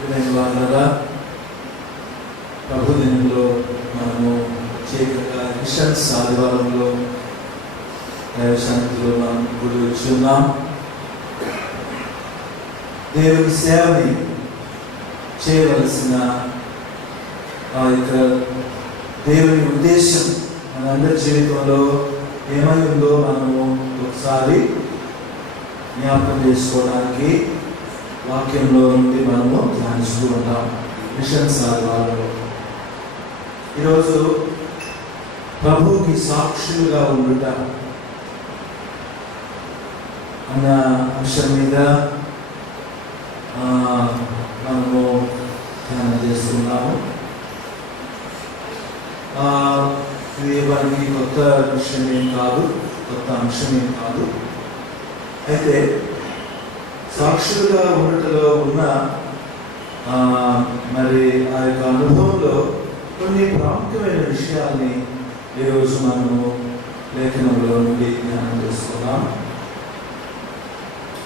వాళ్ళ ప్రభు దినంలో మనము ప్రత్యేకంగా మిషన్స్ ఆదివారంలో దైవశాంతిలో మనం గుడి వచ్చున్నాం. దేవుని సేవని చేయవలసిన ఆ యొక్క దేవుని ఉద్దేశం మనందరి జీవితంలో ఏమై ఉందో మనము ఒకసారి జ్ఞాపకం చేసుకోవడానికి వాక్యంలో నుండి మనము ధ్యానిస్తూ ఉంటాం. మిషన్స్ ఆదివారంలో ఈరోజు ప్రభువుకి సాక్షులుగా ఉండుట అన్న అంశం మీద మనము ధ్యానం చేస్తున్నాము. ఇది మనకి కొత్త విషయం ఏం కాదు, కొత్త అంశం ఏం కాదు. అయితే సాక్షులుగా ఉండటంలో ఉన్న మరి ఆ యొక్క అనుభవంలో కొన్ని ప్రాముఖ్యమైన విషయాల్ని ఈరోజు మనము లేఖనంలో నుండి ధ్యానం చేసుకున్నాం.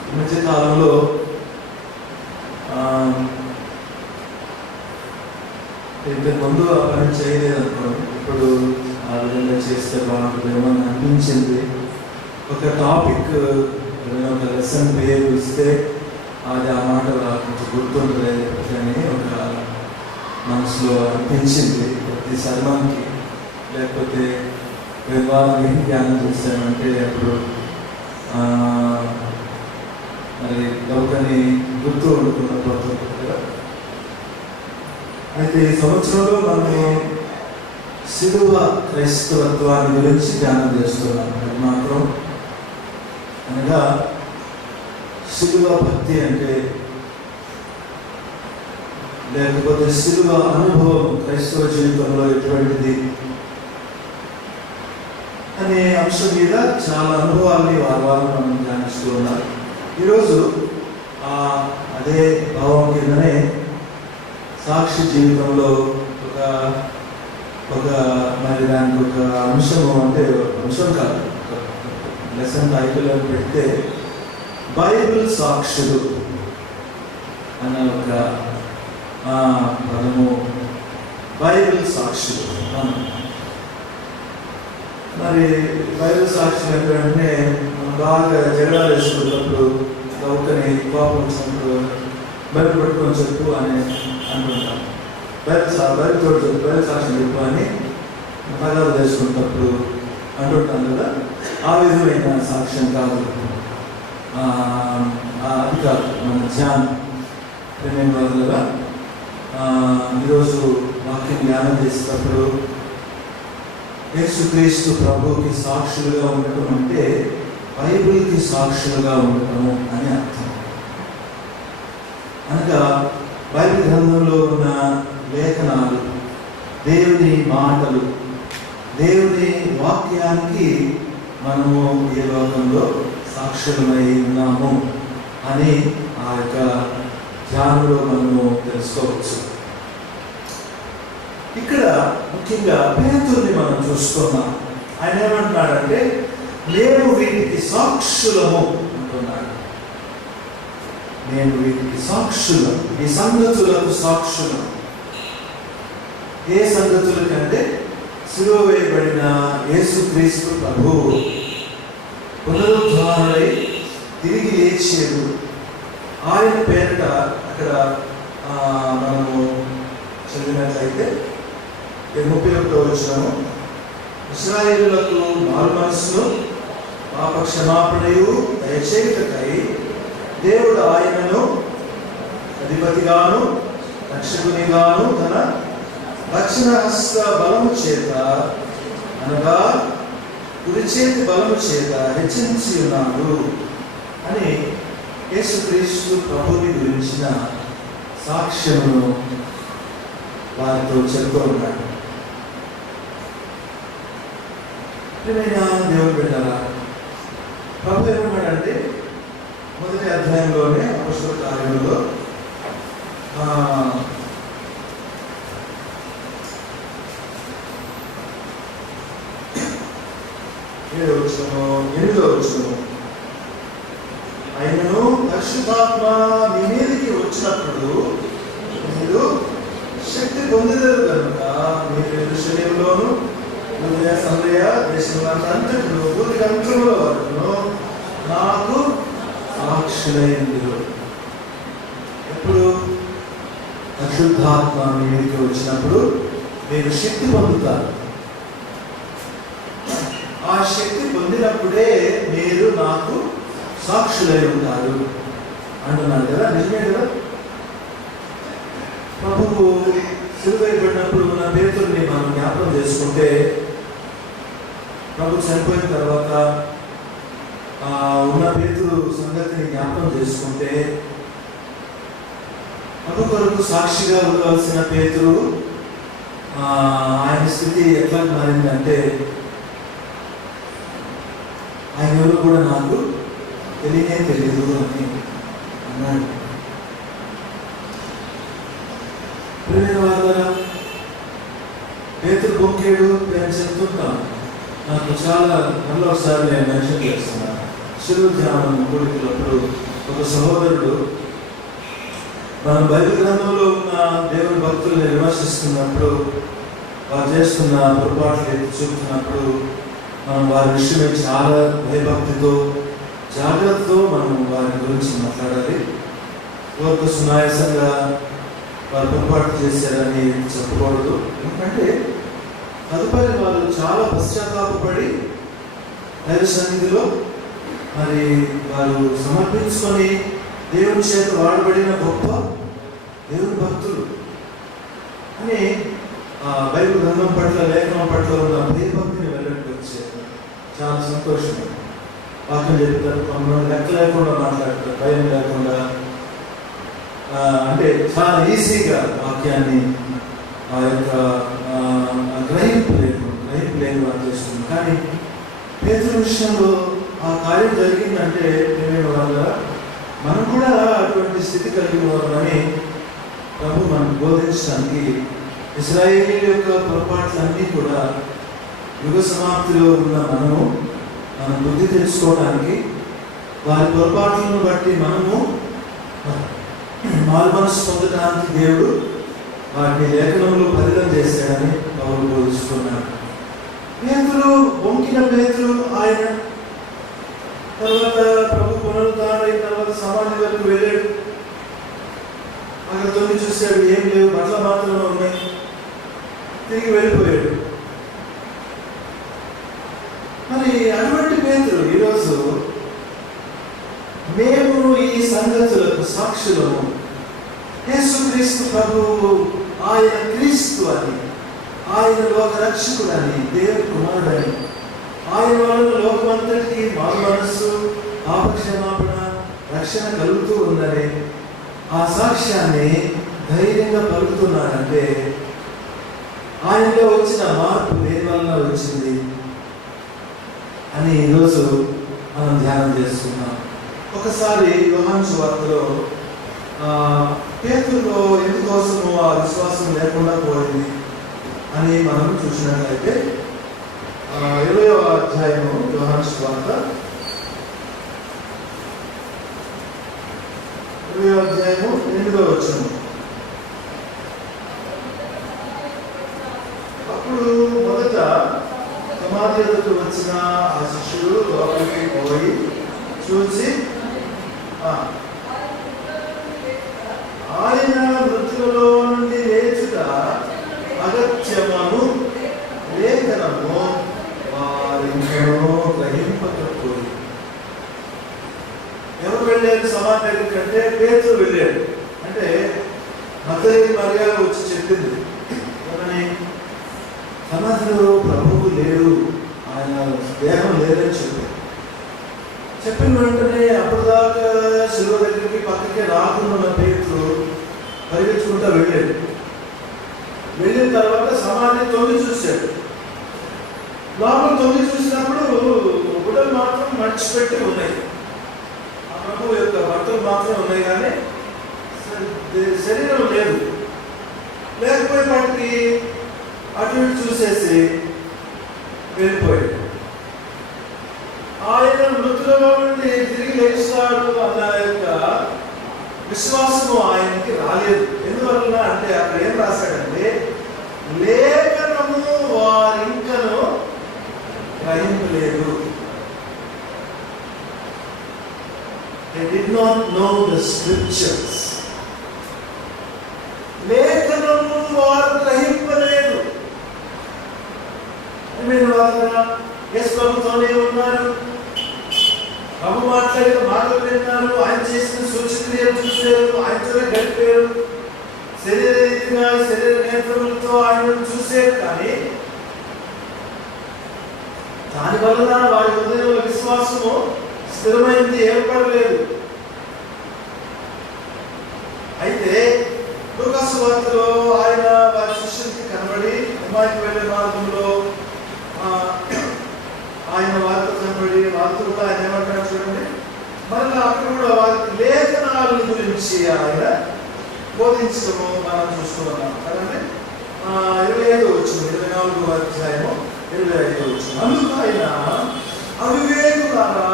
ఈ మధ్య కాలంలో ఇంతకుముందు ఆ పని చేయలేదనుకోండి, ఇప్పుడు ఆ విధంగా చేస్తే బాగుంటుందేమో అని అనిపించింది. ఒక టాపిక్ ఒక లెసన్ పేరు ఇస్తే అది ఆ మాట కొంచెం గుర్తుండలేదు అని ఒక మనసులో అనిపించింది. ప్రతి సర్మానికి లేకపోతే వివాహం ఏం ధ్యానం చేశానంటే అప్పుడు మరి ఒకని గుర్తు వండుకున్న పోతుంది కదా. అయితే ఈ సంవత్సరంలో మనము సిలువ క్రైస్తవత్వాన్ని గురించి ధ్యానం చేస్తున్నాం. అది మాత్రం అనగా సిలువ భక్తి అంటే, లేకపోతే సిలువ అనుభవం క్రైస్తవ జీవితంలో ఎటువంటిది అనే అంశం మీద చాలా అనుభవాల్ని వారు మనం ధ్యానిస్తూ ఉన్నారు. ఈరోజు అదే భావం కిందనే సాక్షి జీవితంలో ఒక మరి దానికి ఒక అంశము, అంటే అంశం కాదు, లెసన్ టైటిల్ అని పెడితే బైబిల్ సాక్షులు అన్న ఒక పదము. బైబిల్ సాక్షులు మరి బైబిల్ సాక్షులు ఏంటంటే బాగా జగడాలు వేసుకున్నప్పుడు ఒకరిని కోపం వచ్చినప్పుడు బైబిల్ పట్టుకొని చెప్పు అని అంటుంటాం. బైబిల్ సాక్షి చెప్పు అని పదాలు వేసుకున్నప్పుడు అంటుంటాం కదా. ఆ విధమైన సాక్ష్యం కాదు, అది కాదు మన ధ్యానం. ప్రేమ వదలగా ఈరోజు వాక్యం ధ్యానం చేసేటప్పుడు యేసుక్రీస్తు ప్రభువుకి సాక్షులుగా ఉండటం అంటే బైబిల్కి సాక్షులుగా ఉండటము అని అర్థం. అనగా బైబిల్ గ్రంథంలో ఉన్న లేఖనాలు, దేవుని మాటలు, దేవుని వాక్యానికి మనము ఈ లోకంలో సాక్షులమై ఉన్నాము అని ఆ యొక్క ధ్యానంలో మనము తెలుసుకోవచ్చు. ఇక్కడ ముఖ్యంగా పేతురుని మనం చూస్తున్నాం. ఆయన ఏమంటున్నాడంటే మేము వీటికి సాక్షులము అంటున్నాడు. నేను వీటికి సాక్షులం, ఈ సంగతులకు సాక్షులం. ఏ సంగతుల కంటే సిలువ వేయబడిన యేసుక్రీస్తు ప్రభువు పునరుద్ధారుడై తిరిగి లేచాడు. ఆయన పేరిట అక్కడ మనము చదివినట్లయితే 31వ వచనము, ఇశ్రాయేలులకు మారు మనస్సును పాప క్షమాపణయు దయచేయుటకై దేవుడు ఆయనను అధిపతిగాను రక్షకునిగాను తన రక్షణ హస్త బలము చేత, అనగా కుడిచేతి బలము చేత హెచ్చించి ఉన్నాడు అని యేసుక్రీస్తు ప్రభుని గురించిన సాక్ష్యమును వారితో చెప్తూ ఉన్నాడు. ప్రియమైన దేవుని బిడ్డలారా, ప్రభు ఏమన్నాడంటే మొదటి అధ్యాయంలోనే అపొస్తలుల కార్యములలో 8వ వచనము, ఆయనను పరిశుద్ధాత్మ మీ మీదకి వచ్చినప్పుడు అంతటిలో ఊరికి అంతలో వరకును నాకు సాక్షులైంది. ఎప్పుడు పరిశుద్ధాత్మ మీ మీదకి వచ్చినప్పుడు మీరు శక్తి పొందుతారు. ఆ శక్తి పొందినప్పుడే మీరు నాకు సాక్షులై ఉంటారు అంటున్నాను కదా. నిజమే కదా. ప్రభువు సిలువైపడినప్పుడు మన పేతుల్ని మనం జ్ఞాపకం చేసుకుంటే, ప్రభు చనిపోయిన తర్వాత ఉన్న పేతురు సంగతిని జ్ఞాపకం చేసుకుంటే, ప్రభు కొరకు సాక్షిగా ఉండవలసిన పేతురు ఆయన స్థితి ఎట్లా మారిందంటే, ఆయన ఎవరు కూడా నాకు తెలియదు అని అన్నాడు. పేతురు బొక్కేడు నేను చెప్తుంటాను. నాకు చాలా మళ్ళొకసారి నేను మెన్షన్ చేస్తున్నాను. శిలువ ధ్యానం కోరికలప్పుడు ఒక సహోదరుడు మన బైబిల్ గ్రంథంలో ఉన్న దేవుని భక్తుల్ని విమర్శిస్తున్నప్పుడు, వారు చేస్తున్న పొరపాట్లు ఎత్తి చూపుతున్నప్పుడు మనం వారి విషయమై చాలా భయభక్తితో జాగ్రత్తతో మనం వారి గురించి మాట్లాడాలి. ఒక సునాయాసంగా వారు పొరపాటు చేశారని చెప్పకూడదు. ఎందుకంటే తదుపరి వాళ్ళు చాలా పశ్చాత్తాపడి దైవ సన్నిధిలో మరి వారు సమర్పించుకొని దేవుని చేత వాడబడిన గొప్ప దేవుని భక్తులు అని బైబిల్ గ్రంథం పట్ల, లేఖనం పట్ల ఉన్న భయభక్తిని వెల్లడికొచ్చారు. చాలా సంతోషం. వాక్యం చెప్తారు, కొంతమంది లెక్క లేకుండా మాట్లాడతారు, భయం లేకుండా, అంటే చాలా ఈజీగా వాక్యాన్ని ఆ యొక్క గ్రహింపు లేని వారు చేస్తుంది. కానీ పేతురు విషయంలో ఆ కార్యం జరిగిందంటే వల్ల మనం కూడా అటువంటి స్థితి కలిగిన వారని ప్రభు మనకు బోధించడానికి, ఇశ్రాయేలీయుల యొక్క పొరపాట్లన్నీ కూడా యుగ సమాప్తిలో ఉన్న మనం బుద్ధి తెలుసుకోవడానికి, వారి పొరపాట్లను బట్టి మనము మారు మనసు పొందడానికి దేవుడు వాటిని లేఖనంలో పరిధం చేశాడని పౌలు బోధిస్తున్నాడు. పేతురు వంకిన పేతురు ఆయన తర్వాత ప్రభు పునరుద్ధారణ తర్వాత సమాధి వరకు వెళ్ళాడు. అక్కడ తొంగి చూశాడు, ఏం లేవు, బట్టలు మాత్రమే ఉన్నాయి, తిరిగి వెళ్ళిపోయాడు. మరి అటువంటి పేతురు ఈరోజు మేము ఈ సంగతులకు సాక్షులము, యేసుక్రీస్తు ప్రభువు ఆయన క్రీస్తు అని, ఆయన లోక రక్షకుడు అని, దేవుని కుమారుడని, ఆయన వలన లోకమంతటికి మారు మనస్సు, పాపక్షమాపణ, రక్షణ కలుగుతూ ఉందని ఆ సాక్ష్యాన్ని ధైర్యంగా పలుకుతున్నారంటే ఆయనలో వచ్చిన మార్పు దేని వలన వచ్చింది అని ఈరోజు మనం ధ్యానం చేస్తున్నాం. ఒకసారి యోహాను సువార్తలో పేతురులో ఎందుకోసము ఆ విశ్వాసం లేకుండా పోయింది అని మనం చూసినట్లయితే 20వ అధ్యాయము యోహాను సువార్త 20వ అధ్యాయము 8వ వచనం. అప్పుడు మొదట సమాధి ఎదుకు వచ్చిన ఆ శిష్యుడు లోపలికి పోయి చూసి ఆయన మృతులలో నుండి లేచుట అగత్యమను లేఖనము వారింకనో గ్రహింపకపోయి. ఎవరు వెళ్ళారు సమాధి దగ్గరికి అంటే పేతురు వెళ్ళాడు. అంటే మత్తయి మర్యాద వచ్చి చెప్పింది ఏమని, సమాధిలో ప్రభువు లేడు, ఆయన దేహం లేదని చెప్పారు. చెప్పిన వెంటనే అప్పుడు దాకా శిలువ దగ్గరికి పక్కకి రాకుండా పేతురు పరిగెత్తుకుంటా వెళ్ళాడు. వెళ్ళిన తర్వాత సమాధిని తొంగి చూశాడు. లోపల తొంగి చూసినప్పుడు గుడ్డలు మాత్రం మర్చిపెట్టి ఉన్నాయి, ఆ ప్రభువు యొక్క బట్టలు మాత్రం ఉన్నాయి, కానీ శరీరం లేదు. లేకపోయి వాటికి అటు ఇటు చూసేసి వెళ్ళిపోయాడు. ఆయన మృతులలో నుండి తిరిగి లేస్తాడు అన్న యొక్క విశ్వాసము ఆయనకి రాలేదు. ఎందువలన అంటే అక్కడ ఏం రాశాడంటే, లేఖనము వారింకను గ్రహింప know the scriptures. లేఖనము వారు గ్రహింపలేదు. మీరు ఎస్ ప్రభుతోనే ఉన్నారు, ప్రభు మాట్లాడిన మాటలు విన్నారు, ఆయన చేసిన సూచక్రియలు చూశారు, ఆయనతోనే గడిపారు, శరీర రీతిగా శరీర నేత్రములతో ఆయనను చూశారు. కానీ దాని వలన వారి హృదయంలో విశ్వాసము స్థిరమైంది ఏర్పడలేదు. అయితే లూకాసు వార్తలో ఆయన వారి శిష్యునికి కనబడి అమ్మాయికి వెళ్ళే మార్గంలో ఆయన వార్త కనబడి వార్తలు ఆయన ఏమంటారు చూడండి. మళ్ళీ అక్కడ కూడా వారికి లేఖనాల గురించి ఆయన బోధించడము మనం చూస్తున్నాం కదండి. 25 వచ్చింది, 24 అధ్యాయము 25 వచ్చింది. అందుకు ఆయన అవివేకులారా,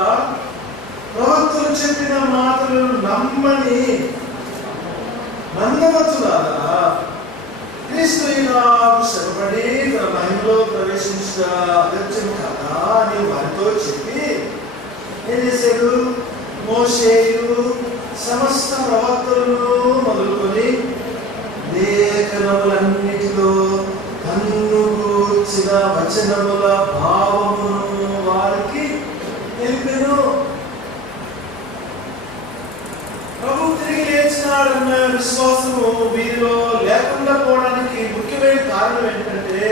ప్రవక్తలు చెప్పిన మాటలను నమ్మని నమ్మవచ్చులారా, క్రీస్తు ఈనాడు శ్రమపడి తన మహిమలో ప్రవేశించిన అగత్యం కదా అని వారితో చెప్పి ఏం చేశాడు? మోషేయు సమస్త ప్రవక్తలను మొదలుకొని లేఖనములన్నిటిలో కన్నుగూర్చిన వచనముల భావమును వారికి తెలిపెను. ప్రభు తిరిగి లేచినాడన్న విశ్వాసము వీరిలో లేకుండా పోవడానికి ముఖ్యమైన కారణం ఏంటంటే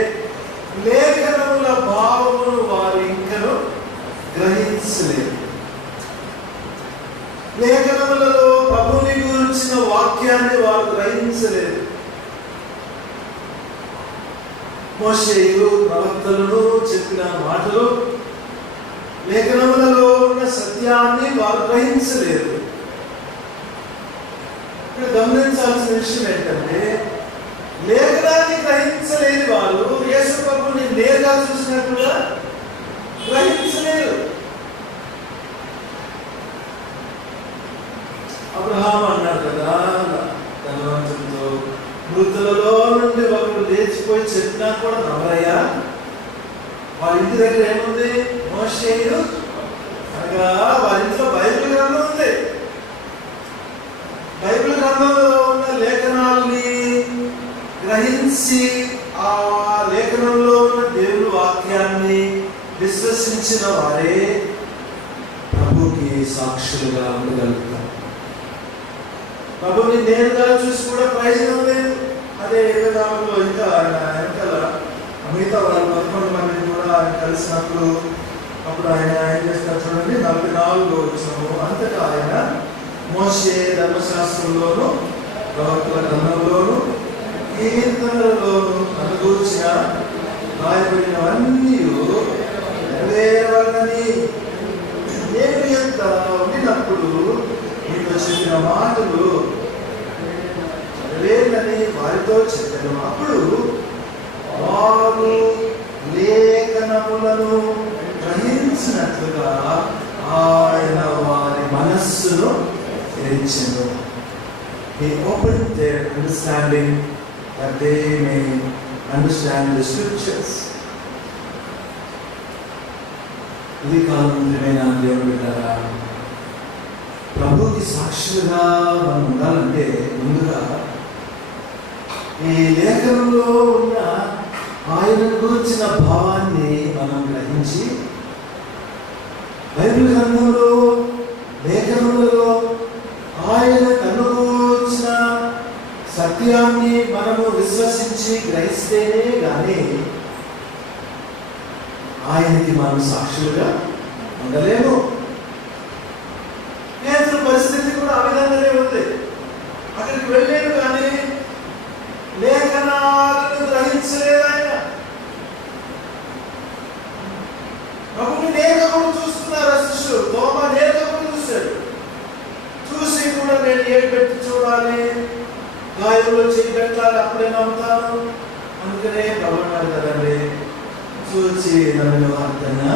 లేఖనముల భావమును వారు ఇంకను గ్రహించలేదు. లేఖనములలో ప్రభుని గురించిన వాక్యాన్ని వారు గ్రహించలేదు. మోషేయు ప్రవక్తలను చెప్పిన మాటలు, లేఖనములలో ఉన్న సత్యాన్ని వారు గ్రహించలేదు. ఇక్కడ గమనించాల్సిన విషయం ఏంటంటే లేఖనాన్ని గ్రహించలేని వారు యేసు ప్రభుని నేరుగా చూసినట్టుగా గ్రహించలేరు. అబ్రహాం అన్నాడు కదా ధనవంతుడితో, మృతులలో నుండి ఒకరు లేచిపోయి చెప్పినా కూడా నమ్మరయ్యా. వాళ్ళ ఇంటి దగ్గర ఏముంది? మోషేయు అనగా వాళ్ళ ఇంట్లో బైబిల్ గ్రంథం ఉంది. బైబిల్ గ్రంథంలో ఉన్న లేఖనాల్ని గ్రహించి ఆ లేఖనంలో ఉన్న దేవుని వాక్యాన్ని విశ్వసించిన వారే ప్రభుకి సాక్షులుగా ఉండగలుగుతారు. ప్రభుని నేరుగా చూసి కూడా ప్రయోజనం లేదు. అదే ఏడాదిలో ఇంకా ఆయన వెనకాల మిగతా వాళ్ళు 11 మందిని కూడా ఆయన కలిసినప్పుడు అప్పుడు ఆయన ఏం చేస్తారు చూడండి. 44 వచ్చినాము. అంతటా ఆయన మోషే ధర్మశాస్త్రంలోను ప్రవక్తల గ్రంథంలోను కీర్తనలలోను అనుగూర్చిన రాయబడినవన్నీ నెరవేరవలనని నేను ఎంత ఉండినప్పుడు మీతో చెప్పిన మాటలు నెరవేరని వారితో చెప్పాను. అప్పుడు వారు లేఖనములను గ్రహించినట్లుగా ఆయన వారి మనస్సును తెరిచెను. He opened their understanding that they may understand the scriptures. ఇది కాలమైన దేవుడు బిడ్డలారా, ప్రభుకి సాక్షులుగా మనం ఉండాలంటే ముందుగా ఈ లేఖనంలో ఉన్న ఆయన గురించిన భావాన్ని మనం గ్రహించి బైబిల్ గ్రంథంలో లేఖనములలో ఆయన కనుగూర్చిన సత్యాన్ని మనము విశ్వసించి గ్రహిస్తేనే కానీ ఆయనకి మనం సాక్షులుగా ఉండలేము. పేతురు పరిస్థితి కూడా ఆ విధంగానే ఉంది. అక్కడికి వెళ్ళాడు కానీ లేఖనాలను గ్రహించలేదు ఆయన. ప్రభుని నేరుగా కూడా చూస్తున్నారు ఆ శిష్యులు. తోమా నేరుగా కూడా చూశాడు. చూసి కూడా నేను ఏడు పెట్టి చూడాలి, గాయంలో చేయి పెట్టాలి, అప్పుడే నమ్ముతాను. అందుకనే ప్రభు అన్నాడు కదండి, చూచి నమ్మిన వార్తన్నా.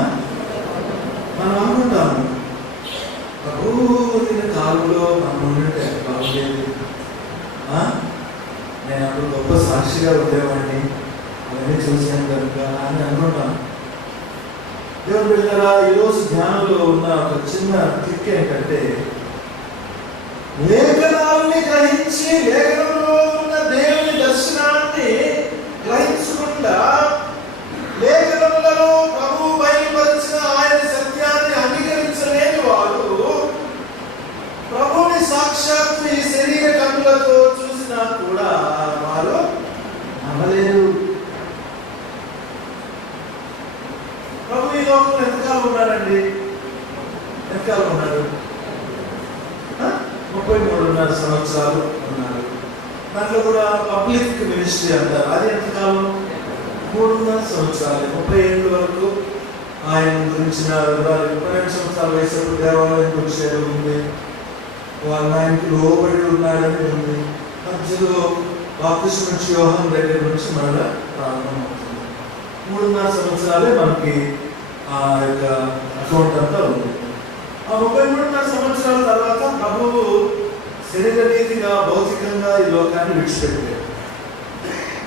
మనం అనుకుంటాము ప్రభు తిన్న కాలంలో మనం ఉంటే బాగులేదు, నేను అప్పుడు గొప్ప సాక్షిగా ఉండేవాడిని, అవన్నీ చూశాను కనుక అని అనుకుంటాను. దేవుని బిడ్డలారా, ఈరోజు ధ్యానంలో ఉన్న ఒక చిన్న ట్రిక్ ఏంటంటే లేఖనాలని గ్రహించి లేఖనంలో ఉన్న దేవుని దర్శనాన్ని గ్రహించకుండా లేఖనములలో ప్రభువు బయలుపరిచిన ఆయన సత్యాన్ని అంగీకరించలేని వాడు ప్రభువుని సాక్షాత్తు ఈ శరీర కన్నులతో చూసినా కూడా వారు నమ్మలేరు. ప్రభు ఈ లోకంలో ఎంతకాలం ఉన్నాడండి? ఎంతకాలం ఉన్నాడు? 33.5 సంవత్సరాలు ఉన్నారు. దాంట్లో కూడా పబ్లిక్ మినిస్ట్రీ అంటారు. అది ఎంతకాలం? 3.5 సంవత్సరాలు. 30 ఏళ్ళ వరకు ఆయన గురించిన వివరాలు. 22 సంవత్సరాల వయసు దేవాలయం వచ్చేది ఉంది, ఆయనకి లోబడి ఉన్నాడని ఉంది. మధ్యలో బాప్తిస్మం నుంచి యోహాను దగ్గర నుంచి మరలా ప్రారంభమవుతుంది. 3.5 సంవత్సరాలే మనకి ఆ యొక్క అకౌంట్ అంతా ఉంది. ఆ 33.5 సంవత్సరాల తర్వాత ప్రభువు శరీర రీతిగా భౌతికంగా ఈ లోకాన్ని విడిచిపెట్టారు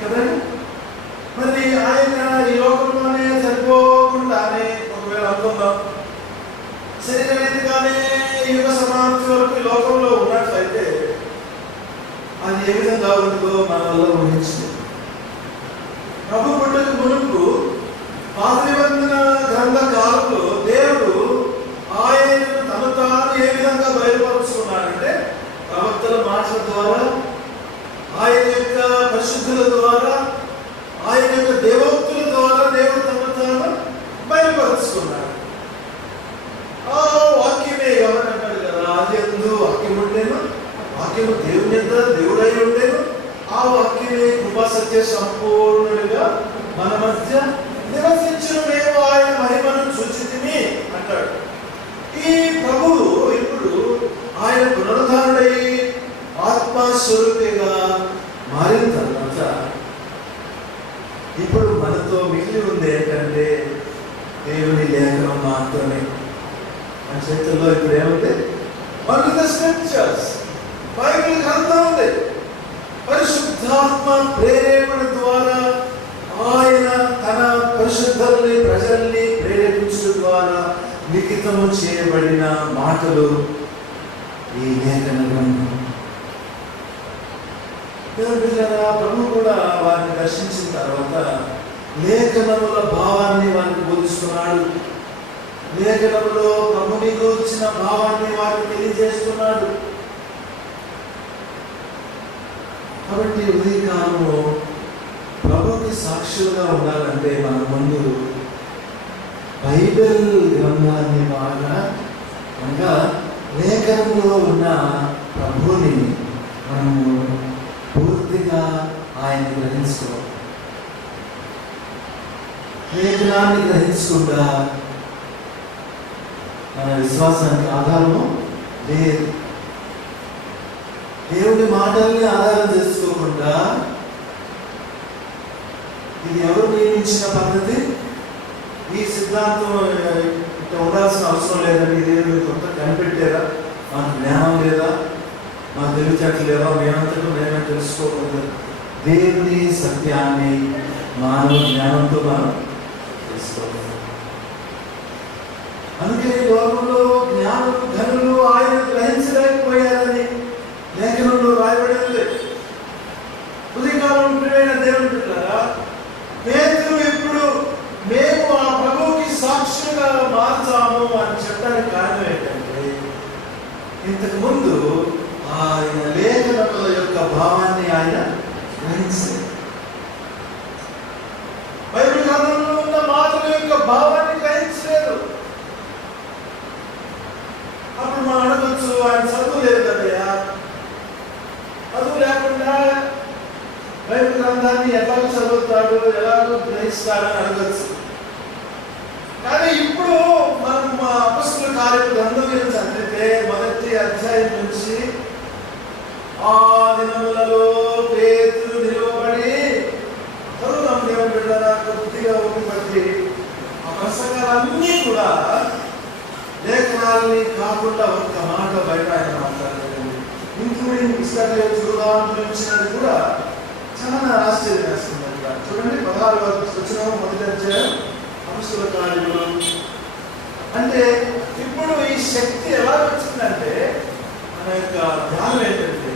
కదండి. మరి ఆయన ఈ లోకంలోనే సరిపోకుండానే ఒకవేళ అనుకుందాం శరీర రీతిగానే యుగ సమాప్తి వరకు ఈ లోకంలో ఉన్నట్లయితే అది ఏ విధంగా ఉంటుందో మన వల్ల ఊహించింది. ప్రభు పుట్టక మునుపు పాత నిబంధన గ్రంథ కాలంలో దేవుడు ఆయనను తను తాను ఏ విధంగా బయలుపరుచుకున్నాడంటే ప్రవక్తల మాటల ద్వారా, ఆయన యొక్క పరిశుద్ధుల ద్వారా, ఆయన యొక్క దేవోక్తుల ద్వారా దేవుడు తను తాను బయలుపరుచుకున్నాడు. ఆ వాక్యమే ఎవరంటాడు కదా, ఆది యందు వాక్యం ఉండేను, వాక్యము దేవుని యొక్క దేవుడై ఉండేను, ఆ వాక్యమే కృపా సత్య సంపూర్ణుడిగా మన మధ్య నివసించిన మేము ఆయన మహిమను చూచితిమి అంటాడు. ఈ ప్రభువు ఇప్పుడు ఆయన పునరుద్ధారుడై ఆత్మస్వరూపిగా మారిన తర్వాత ఇప్పుడు మనతో మిగిలి ఉంది ఏంటంటే దేవుని లేఖనం మాత్రమే. మన చేతుల్లో ఇప్పుడు ఏముంది? స్క్రిప్చర్స్, బైబిల్ గ్రంథం ఉంది. పరిశుద్ధాత్మ ప్రేరేపణ ద్వారా ఆయన తన పరిశుద్ధుల్ని ప్రజల్ని ప్రేరేపించడం ద్వారా లిఖితము చేయబడిన మాటలు ఈ లేఖన గ్రంథం. ప్రభు కూడా వారిని దర్శించిన తర్వాత లేఖనముల భావాన్ని వారికి బోధిస్తున్నాడు. లేఖనములో ప్రభుని గురించిన భావాన్ని వారికి తెలియజేస్తున్నాడు. కాబట్టి ఉదయకాలము ప్రభుకి సాక్షులుగా ఉండాలంటే మన ముందు బైబిల్ గ్రంథాన్ని బాగా అనగా లేఖనంలో ఉన్న ప్రభుని మనము పూర్తిగా ఆయన గ్రహించుకోవాలి. లేఖనాన్ని గ్రహించకుండా మన విశ్వాసానికి ఆధారము లేదు. దేవుడి మాటల్ని ఆధారం చేసుకోకుండా ఇది ఎవరు నియమించిన పద్ధతి? ఈ సిద్ధాంతం ఉండాల్సిన అవసరం లేదండి. ఇది కొంత కనిపెట్టారా? మాకు జ్ఞానం లేదా, మాకు తెలివితేటలు లేదా, మేమంతటా మేమే తెలుసుకోకూడదు. దేవుని సత్యాన్ని మానవ జ్ఞానంతో మనం తెలుసుకోవాలి. అందుకే లోకంలో జ్ఞానులు ధనులు ఆయన గ్రహించలేకపోయారని లేఖనంలో రాయబడింది. ఉదయకాలం ప్రియమైన దేవుని బిడ్డలారా, పేతురు ఇప్పుడు మేము ఆ ప్రభువుకి సాక్షులుగా మార్చాము అని చెప్పడానికి కారణం ఏంటంటే ఇంతకు ముందు ఆయన లేఖనముల యొక్క భావాన్ని ఆయన గ్రహించారు. బైబిల్ గ్రంథంలో ఉన్న మాటల యొక్క భావాన్ని గ్రహించలేదు. అప్పుడు మనం అడగచ్చు, ఆయన చదువు లేదు కదయ్యా, చదువు లేకుండా బైబిల్ గ్రంథాన్ని ఎలాగో చదువుతాడు, ఎలాగో గ్రహిస్తాడని అడగచ్చు. కానీ ఇప్పుడు మనం మా అపొస్తలుల కార్యాల గ్రంథం గురించి చదివితే 1వ అధ్యాయం నుంచి ఆ దినములలో పేతురు నిలవబడి చదువుదాం దేవుని బిడ్డలారా, కొద్దిగా ఊపిపట్టి ఆ ప్రసంగాలన్నీ కూడా లేఖనాలని కాకుండా ఒక్క మాట బయట ఆయన మాట్లాడలేదు. ఇంక్లూడింగ్ ఇస్రాయేల్ చూడడం గురించినది కూడా చాలా ఆశ్చర్యం వేస్తుంది. చూడండి 16వ వచనం 1వ అధ్యాయం అపొస్తలుల కార్యములు. అంటే ఇప్పుడు ఈ శక్తి ఎలా వచ్చిందంటే మన యొక్క ధ్యానం ఏంటంటే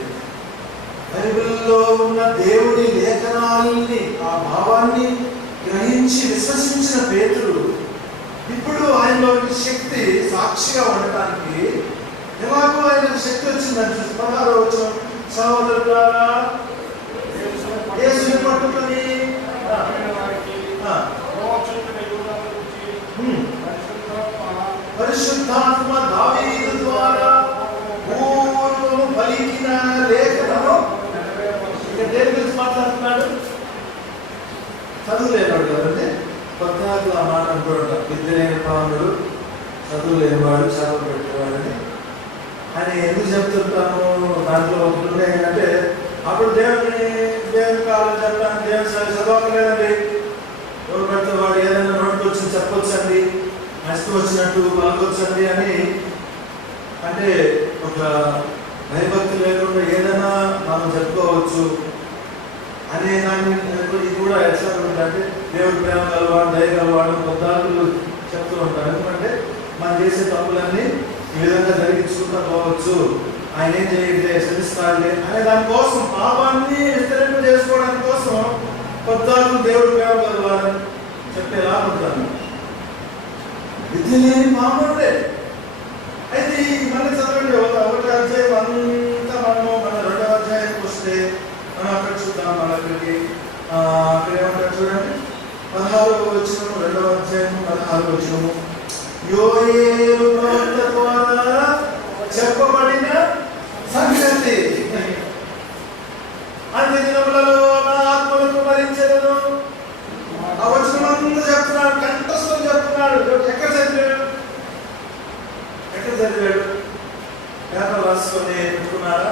బైబిల్లో ఉన్న దేవుడి లేఖనాల్ని, ఆ భావాన్ని గ్రహించి విశ్వసించిన పేతురు ఇప్పుడు ఆయనలో శక్తి సాక్షిగా ఉండటానికి ఎలాగో ఆయనకు శక్తి వచ్చిందని చూసి 16వ వచనం, సహోదరులారా యేసుని పట్టుకొని పరిశుద్ధాత్మ దావీదు ద్వారా పూర్వము పలికిన లేఖనము. ఇక దేని గురించి మాట్లాడుతున్నాడు? చదువు లేనివాడు కదండి. కొత్తగా ఆ మాట అంటున్నాడు, విద్య లేని పాముడు చదువు లేనివాడు చేపలు పెట్టేవాడని. అని ఎందుకు చెప్తుంటాను? దాంట్లో ఒకటి ఏంటంటే అప్పుడు దేవుని కాలం చెప్పడానికి దేవుని చదవకలేదండి. ఎవరు పడితే వాడు ఏదైనా నోటికి వచ్చి చెప్పొచ్చండి, నష్టం వచ్చినట్టు పలకొచ్చండి అని. అంటే ఒక భయభక్తి లేకుండా ఏదైనా మనం చెప్పుకోవచ్చు అనే దాన్ని ఇది కూడా ఎట్లా ఉంటుందంటే దేవుడి ప్రేమ కలవాడు, దయ కలవాడు కొద్దాకులు చెప్తూ ఉంటారు. ఎందుకంటే మనం చేసే తప్పులన్నీ ఈ విధంగా జరిగించుకుంటూ పోవచ్చు, ఆయన ఏం చేయట్లే శ్రమిస్తాడులే అనే దానికోసం, పాపాన్ని విస్తరింప చేసుకోవడానికి కోసం కొద్దాకులు దేవుడి ప్రేమ కలవాడు చెప్పేలా ఉంటాను. విద్య లేని పాముడే. అయితే మళ్ళీ చదవండి, ఒకటి అధ్యాయం అంతా మనము మన 2వ అధ్యాయానికి వస్తే మనం అక్కడ చూద్దాం. మన అక్కడికి అక్కడ ఏమంటారు చూడండి, 16వ వచనం, 2వ అధ్యాయం 16వ వచనము. యోయేలు ప్రవక్త ద్వారా చెప్పబడిన సంగతి, అన్ని దినములలో నా ఆత్మను భరించెదను. ఆ వచనం అంతా చెప్తున్నాడు, కంఠస్థం చెప్తున్నాడు. ఎక్కడ చదివాడు? పేపర్ రాసుకొని పెట్టుకున్నారా?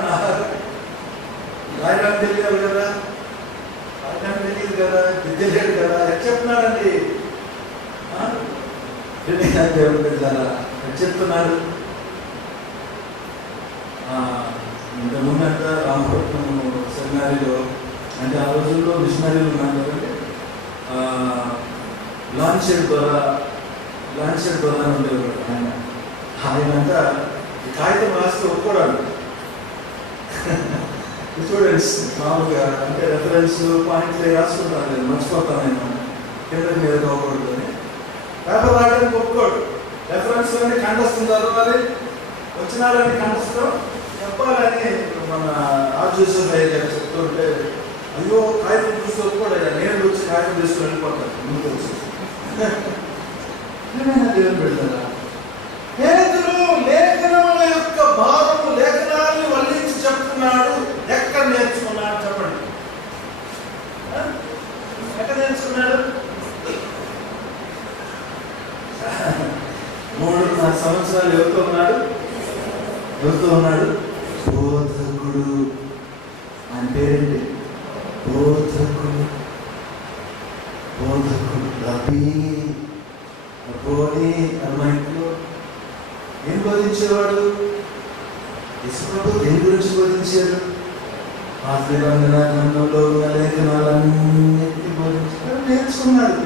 రాయడానికి తెలియాలి కదా, రాయడానికి తెలియదు కదా, విద్య లేదు కదా, ఎక్కడ చెప్తున్నాడండి? దేవుడు పెట్టారా చెప్తున్నాడు. ఇంతకుముందు అంట రామపట్నం సెమినారీలో, అంటే ఆ రోజుల్లో మిషనరీలు ఉన్నారు కదండి, లాంచెడ్ ద్వారా ఉండేవాడు ఆయన. ఆయనంట ఈ కాగితం రాస్తే ఒప్పుకోడాడు. స్టూడెంట్స్ మామూలుగా అంటే రెఫరెన్స్ పాయింట్లు రాసుకుంటాను, నేను మర్చిపోతాను, నేను కిందకి మీద కాకూడదు అని. పేపర్ రాయడానికి ఒప్పుకోడు. రెఫరెన్స్ అన్ని కంఠస్థం చదవాలి, వచ్చినారని కంఠస్థం చెప్పాలని మన ఆర్జూసఫ్ అయ్య గారు చెప్తుంటే, అయ్యో కాగితం చూస్తే ఒప్పుకోడు, నేను వచ్చి కాగితం తీసుకుని వెళ్ళిపోతాను ముందుకు వచ్చి. దేవుని పెడతారా? పేతురు లేఖనముల యొక్క భావము, లేఖనాన్ని వల్లించి చెప్తున్నాడు. ఎక్కడ నేర్చుకున్నాడు చెప్పండి? ఎక్కడ నేర్చుకున్నాడు? 3.5 సంవత్సరాలు ఎవరితో ఉన్నాడు? బోధకుడు. ఆయన పేరేంటి? బోధకుడు. రబీ రబ్బోని అమ్మాయిలో ఏం బోధించేవాడు? యేసుప్రభు దేని గురించి బోధించారు? పాత నిబంధన గ్రంథంలో ఉన్న లేఖనాలన్నిటినీ బోధించారు. నేర్చుకున్నాడు.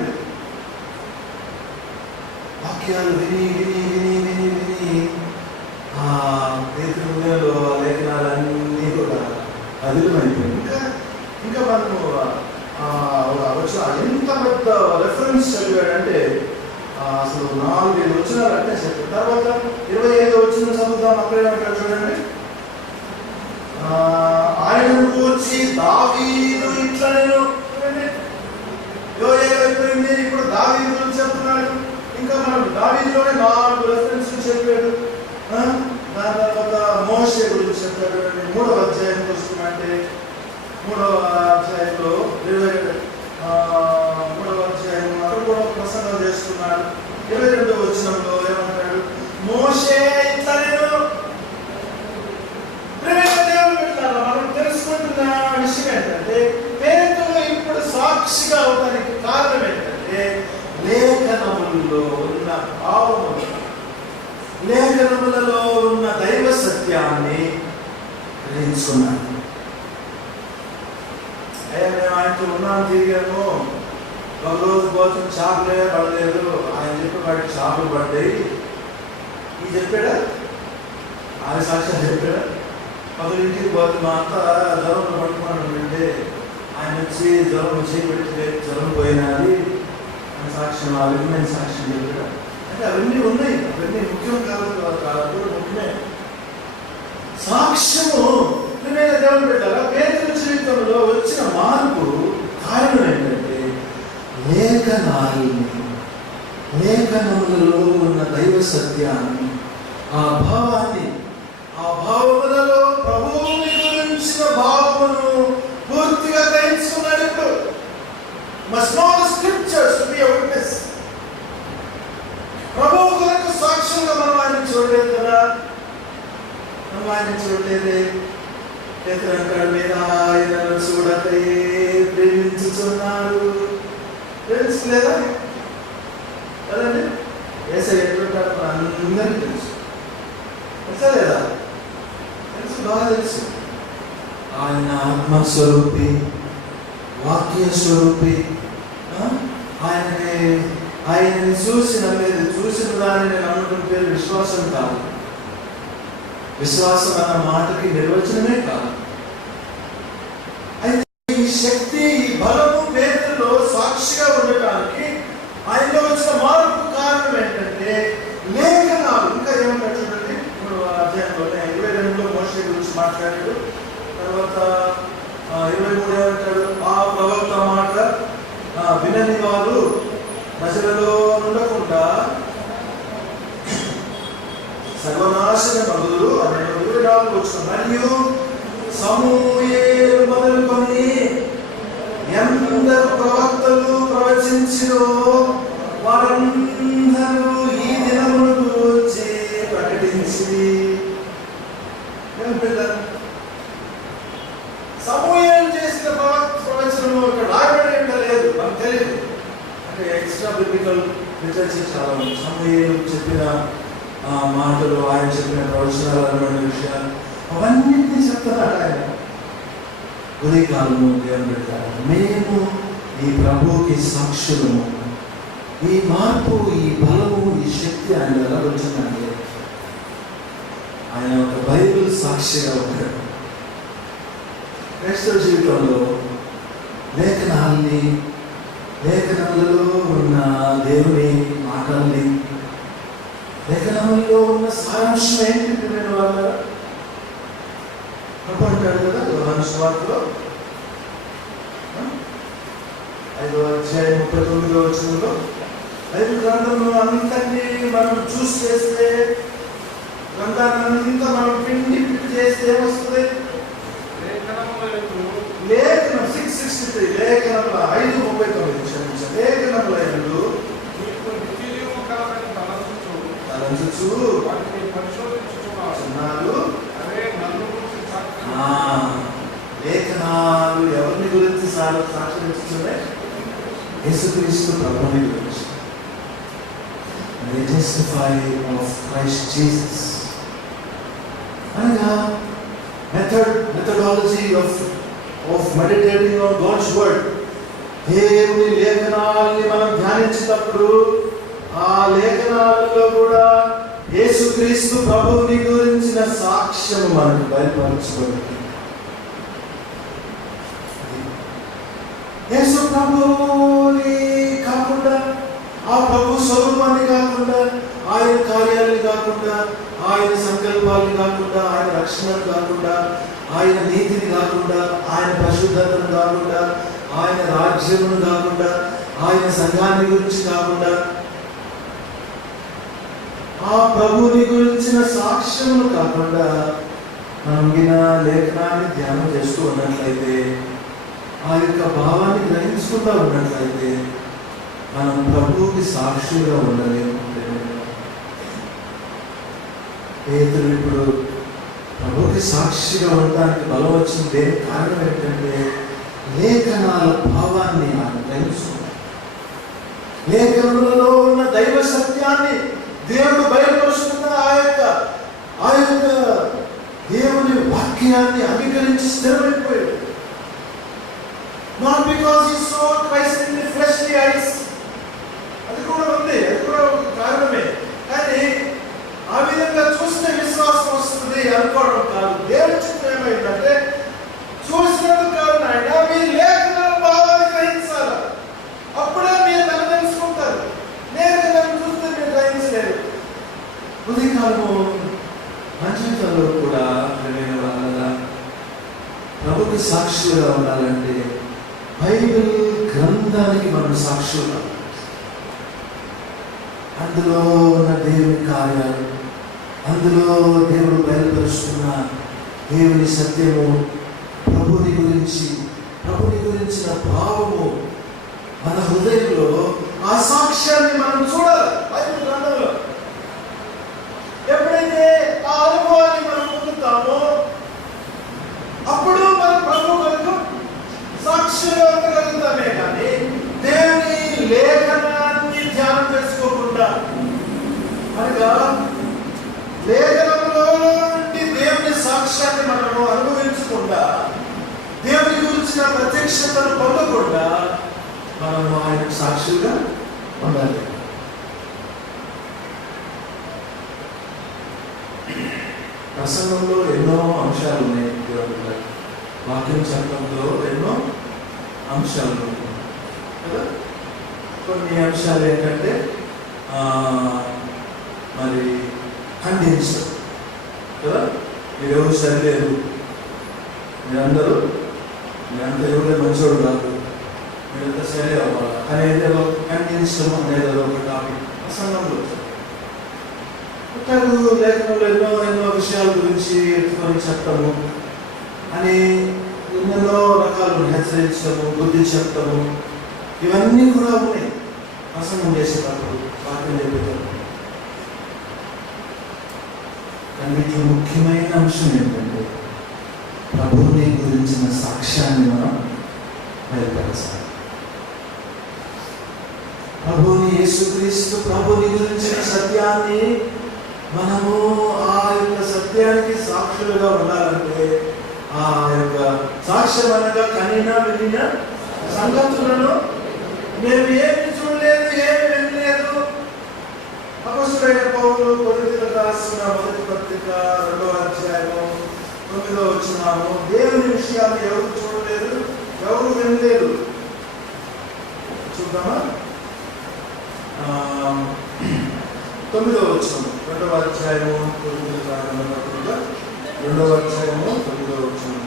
వాక్యాలు విని ఆ పేతురులో లేఖనాలన్నీ కూడా అదిలమైపోయింది. ఇంకా మనము ఎంత పెద్ద రెఫరెన్స్ చదివాడంటే అసలు 4-5 వచనాలు అంటే చెప్పారు. తర్వాత 25వ వచనం చదువుదాం. అక్కడ చూడండి, ఆయనను కూర్చి దావీదు ఇట్లా, నేను యోయేలు అయిపోయింది, ఇప్పుడు దావీదు గురించి చెప్తున్నాడు. ఇంకా మనం దావీదులోనే 4 రెఫరెన్స్లు చెప్పాడు. దాని తర్వాత మోషే గురించి చెప్పాడు. 3వ అధ్యాయానికి వస్తుందంటే 3వ అధ్యాయంలో 3వ అధ్యాయం అక్కడ కూడా ప్రసంగం చేస్తున్నాడు. 22వ వచనంలో ఏమంటాడు? మోషే ఇట్లా, నేను దేవుడు పెట్టారు. మనం తెలుసుకుంటున్న విషయం ఏంటంటే, పేతురు ఇప్పుడు సాక్షిగా అవడానికి కారణం ఏంటంటే, లేఖనములలో ఉన్న భావములు, లేఖనములలో ఉన్న దైవ సత్యాన్ని గ్రహించుకున్నాడు. మేము ఆయనతో ఉన్నాము, తిరిగాము, ఒక రోజు కోసం చేపలే పడలేదు, ఆయన చెప్పి వాడికి చేపలు పడ్డాయి. ఈ చెప్పాడా? ఆయన సాక్ష్యాలు చెప్పాడా? ఒకరింటికి పోతే మా అత్త జ్వరం పట్టుకున్నాడు అంటే ఆయన వచ్చి జ్వరం చేపెట్టి జ్వరం పోయినది అని సాక్ష్యం అవన్నీ సాక్ష్యం చెప్పాడు. అంటే అవన్నీ ఉన్నాయి, అవన్నీ ముఖ్యం కాదు ముఖ్యమే. సాక్ష్యము ప్రియమైన దేవుని బిడ్డలారా, పేతురు జీవితంలో వచ్చిన మార్పు కారణం ఏంటంటే లేఖనములలో ఉన్న దైవ సత్యాన్ని, ఆ భావములలో ప్రభువుని గురించిన భావమును పూర్తిగా గ్రహించుకున్నాడు. ఇప్పుడు must know the scriptures to be a witness. ప్రభువు కొరకు సాక్ష్యంగా మనం ఆయన చూడలేదు కదా, మనం ఆయన చూడలేదే. పేతురు అంటాడు, నేను ఆయనను చూడకే ప్రేమించుచున్నాడు. ప్రేమించలేదా కదండి? యేసయ్య ఎట్లుంటాడు అందరికీ తెలుసు, తెలుసా లేదా? తెలుసు, బాగా తెలుసు. ఆయన ఆత్మస్వరూపి, వాక్య స్వరూపి. ఆయనని చూసిన దాన్ని నేను అనుకున్న పేరు విశ్వాసం కాదు. విశ్వాసం అన్న మాటకి నిర్వచనమే కాదు. అయితే ఈ శక్తి, ఈ బలము పేతురులో సాక్షిగా ఉండటానికి ఆయనలో వచ్చిన మార్పు కారణం ఏంటంటే లేఖనాలు. ఇంకా ఏమంటాడు చూడండి, ఇప్పుడు అధ్యాయంలో 22లో మోషే గురించి మాట్లాడాడు. తర్వాత 23 ఏమంటాడు, ఆ ప్రవక్త మాట వినని వారు ప్రజలలో ఉండకుండా సర్వనాశన మగులు అనే 24 వచ్చిన మరియు సమూయేలు మొదలుకొని ఎందరు ప్రవక్తలు ప్రవచించిరో వారందరూ ఈ దినమును గూర్చి ప్రకటించి. సమూయేలు చేసిన ప్రవచనము ఇక్కడ రాయబడి ఉండలేదు, మనకు తెలియదు. అంటే ఎక్స్ట్రా బిబ్లికల్ లిటరేచర్ చాలా ఉంది. సమూయేలు చెప్పిన మాటలు, ఆయన చెప్పిన ప్రవచనాలు అనే విషయాలు అవన్నింటినీ చెప్తున్నాడు ఆయన. ఉదయకాలము దేవుని పెట్టారు, మేము ఈ ప్రభువుకి సాక్షులము. ఈ మార్పు, ఈ బలము, ఈ శక్తి ఆయన ఎలా వచ్చిందంటే ఆయన ఒక బైబిల్ సాక్షిగా ఉంటాడు. క్రైస్తవ జీవితంలో లేఖనాలలో ఉన్న దేవుని మాటల్ని, లేఖనంలో ఉన్న సారాంశం ఏంటి నేను వాళ్ళ అంటాడు కదా యోహాను సువార్తలో 5వ అధ్యాయం 39వ వచనంలో, బైబిల్ గ్రంథంలో అంతటినీ మనం చూసి చేస్తే, గ్రంథాన్ని అంతా మనం పిండి చేస్తే ఏమొస్తుంది? లేఖనం 663 లేఖనముల 5:39 క్షమించాలి. లేఖనముల యందు తలంచుచు లేఖనాలు ఎవరిని గురించి సాక్షిస్తున్నాయి? యేసుక్రీస్తు ప్రభువుని గురించి. They testify of Christ Jesus. అనగా methodology of meditating on God's word. దేవుని లేఖనాలని మనం ధ్యానించేటప్పుడు ఆ లేఖనాలలో కూడా యేసుక్రీస్తు ప్రభువుని గురించిన సాక్ష్యం మనకు బయలుపరచబడుతుంది. యేసు ప్రభువుని కాకుండా, ఆ ప్రభు స్వరూపాన్ని కాకుండా, ఆయన కార్యాలను కాకుండా, ఆయన సంకల్పాలను కాకుండా, ఆయన రక్షణను కాకుండా, ఆయన నీతిని కాకుండా, ఆయన పరిశుద్ధతను కాకుండా, ఆయన రాజ్యమును కాకుండా, ఆయన సంఘాన్ని గురించి కాకుండా, ఆ ప్రభువుని గురించిన సాక్ష్యమును కాకుండా మనం లేఖనాన్ని ధ్యానం చేస్తూ ఉన్నట్లయితే, ఆ యొక్క భావాన్ని గ్రహించుకుంటూ ఉన్నట్లయితే మనం ప్రభువుకి సాక్షులుగా ఉండలేము. పేతురు ఇప్పుడు ప్రభువుకి సాక్షిగా ఉండడానికి బలం వచ్చింది. దేనికి కారణం ఏంటంటే లేఖనాల భావాన్ని ఆయన గ్రహించుకున్నాడు. లేఖనములలో ఉన్న దైవ సత్యాన్ని దేవుడు బయలుపరుస్తున్న ఆ యొక్క దేవుని వాక్యాన్ని అంగీకరించి స్థిరమైపోయాడు. Not because he saw Christ in the fleshly eyes. అది కూడా ఉంది, అది కూడా ఒక కారణమే. కానీ ఆ విధంగా చూస్తే విశ్వాసం వస్తుంది. ఉంది అనుకోవడం కాదు. దేవుని చిత్తం ఏమైందంటే చూసినందుకు కాదు నాయన, మీ లేఖనాల భావాన్ని గ్రహించాలి. అప్పుడే మీరు నన్ను తెలుసుకుంటారు. నేను నన్ను చూస్తే మీరు గ్రహించలేరు. ఉదయకాలము మన జీవితంలో కూడా ప్రభుకి సాక్షులుగా ఉండాలంటే బైబిల్ గ్రంథానికి మనం సాక్షులుగా, అందులో ఉన్న దేవుని కార్యాలు, అందులో దేవుడు బయలుపరుస్తున్న దేవుని సత్యము, ప్రభుని గురించిన భావము మన హృదయంలో, ఆ సాక్ష్యాన్ని మనం చూడాలి బైబిల్ గ్రంథంలో. ఎప్పుడైతే ఆ అనుభవాన్ని మనం పొందుతామో అప్పుడు మనం ప్రభు కొరకు సాక్షిగా ఉండగలుగుతామే. కానీ దేవుని లేఖనాన్ని ధ్యానం చేసుకోకుండా, అనగా లేఖనంలో నుండి దేవుని సాక్ష్యాన్ని మనము అనుభవించకుండా, దేవుని గురించిన ప్రత్యక్షతను పొందకుండా మనము ఆయనకు సాక్షులుగా ఉండాలి. ప్రసంగంలో ఎన్నో అంశాలు ఉన్నాయి. వాక్యం చెప్పడంలో ఎన్నో అంశాలు ఉన్నాయి కదా. కొన్ని అంశాలు ఏంటంటే మరి ఖండించడం కదా. మీరెవరు సరిలేరు, మీరంతా ఎవరే మంచోడు కాదు, మీరంతా సరే అవ్వాలి అనేది ఖండించడం అనేది ఒక టాపిక్ ప్రసంగంలో. లేఖనంలో ఎన్నో విషయాల గురించి ఎత్తుకొని చెప్పటము అని ఎన్నెన్నో రకాలు హెచ్చరించడము, బుద్ధి చెప్పటము, ఇవన్నీ కూడా ఉన్నాయి ప్రసంగం చేసేటప్పుడు, వాక్యం చెప్పేటప్పుడు. అన్నింటిలో ముఖ్యమైన అంశం ఏంటంటే ప్రభువుని గురించిన సాక్ష్యాన్ని మనం బయలుపరచాలి. ప్రభువుని, యేసుక్రీస్తు ప్రభువుని గురించిన సత్యాన్ని మనము ఆ యొక్క సత్యానికి సాక్షులుగా ఉండాలంటే ఆ యొక్క సాక్ష్యం అనగా కనిన వినిన సంగతులను మేము ఏమి చూడలేదు, ఏమి వినలేదు. అపొస్తలుడైన పౌలు కొరింథీయులకు రాసిన మొదటి పత్రిక 2వ అధ్యాయము 9వ వచనము, దేవుని విషయాలు ఎవరు చూడలేదు, ఎవరు వినలేదు. చూద్దామా? 9వ వచనం, 2వ అధ్యాయము 9వ పత్రిక 2వ అధ్యాయము 9వ వచనం.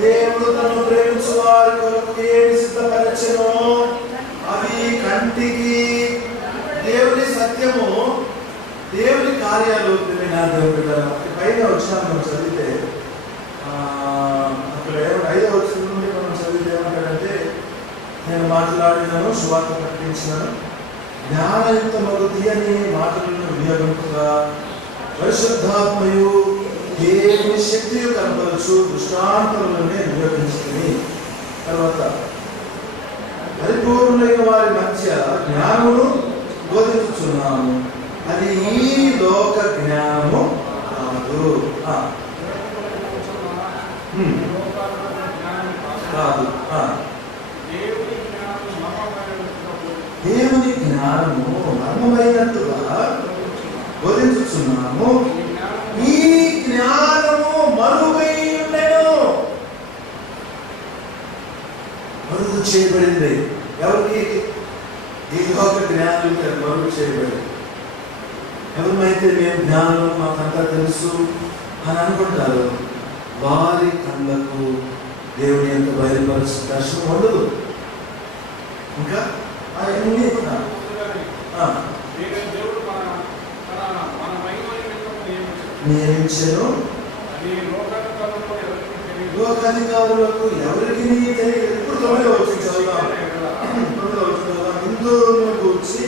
దేవుడు తను ప్రేమించు వారి కొరకు ఏమి సిద్ధపరచెనో అవి కంటికి, దేవుని సత్యము, దేవుని కార్యాలు పైన వచ్చినా మనం చదివితే అక్కడ 5వ వచనం నుండి మనం చదివితే ఏమంటాడంటే, నేను మాట్లాడినాను, సువార్త ప్రకటించినాను, జ్ఞానయుక్తమగు తీయని మాటలను వినియోగింపుగా పరిశుద్ధాత్మయు దేవుని శక్తియు కనపరచు దృష్టాంతములనే వినియోగించుకుని, తర్వాత పరిపూర్ణులైన వారి మధ్య జ్ఞానమును బోధించుచున్నాము, అది ఈ లోక జ్ఞానము కాదు. దేవుని జ్ఞానము మర్మమైనట్టుగా బోధించుచున్నాము, ఈ జ్ఞానము మరుగై ఉండెను. మరుగు చేయబడింది. ఎవరికి? ఈ లోక జ్ఞానం మరుగు చేయబడింది. ఎవరిమైతే మేము జ్ఞానం మాకంతా తెలుసు అని అనుకుంటారు, వారి కళ్ళకు దేవుని యొక్క బయలుపరిచిన దర్శనం ఉండదు. ఇంకా అవన్నీ నియమించను, లోకాధికారులకు ఎవరికి తెలియదు. ఇప్పుడు 9వ వచనం చదువుదాం. 9వ వచనం, హిందువులను గురించి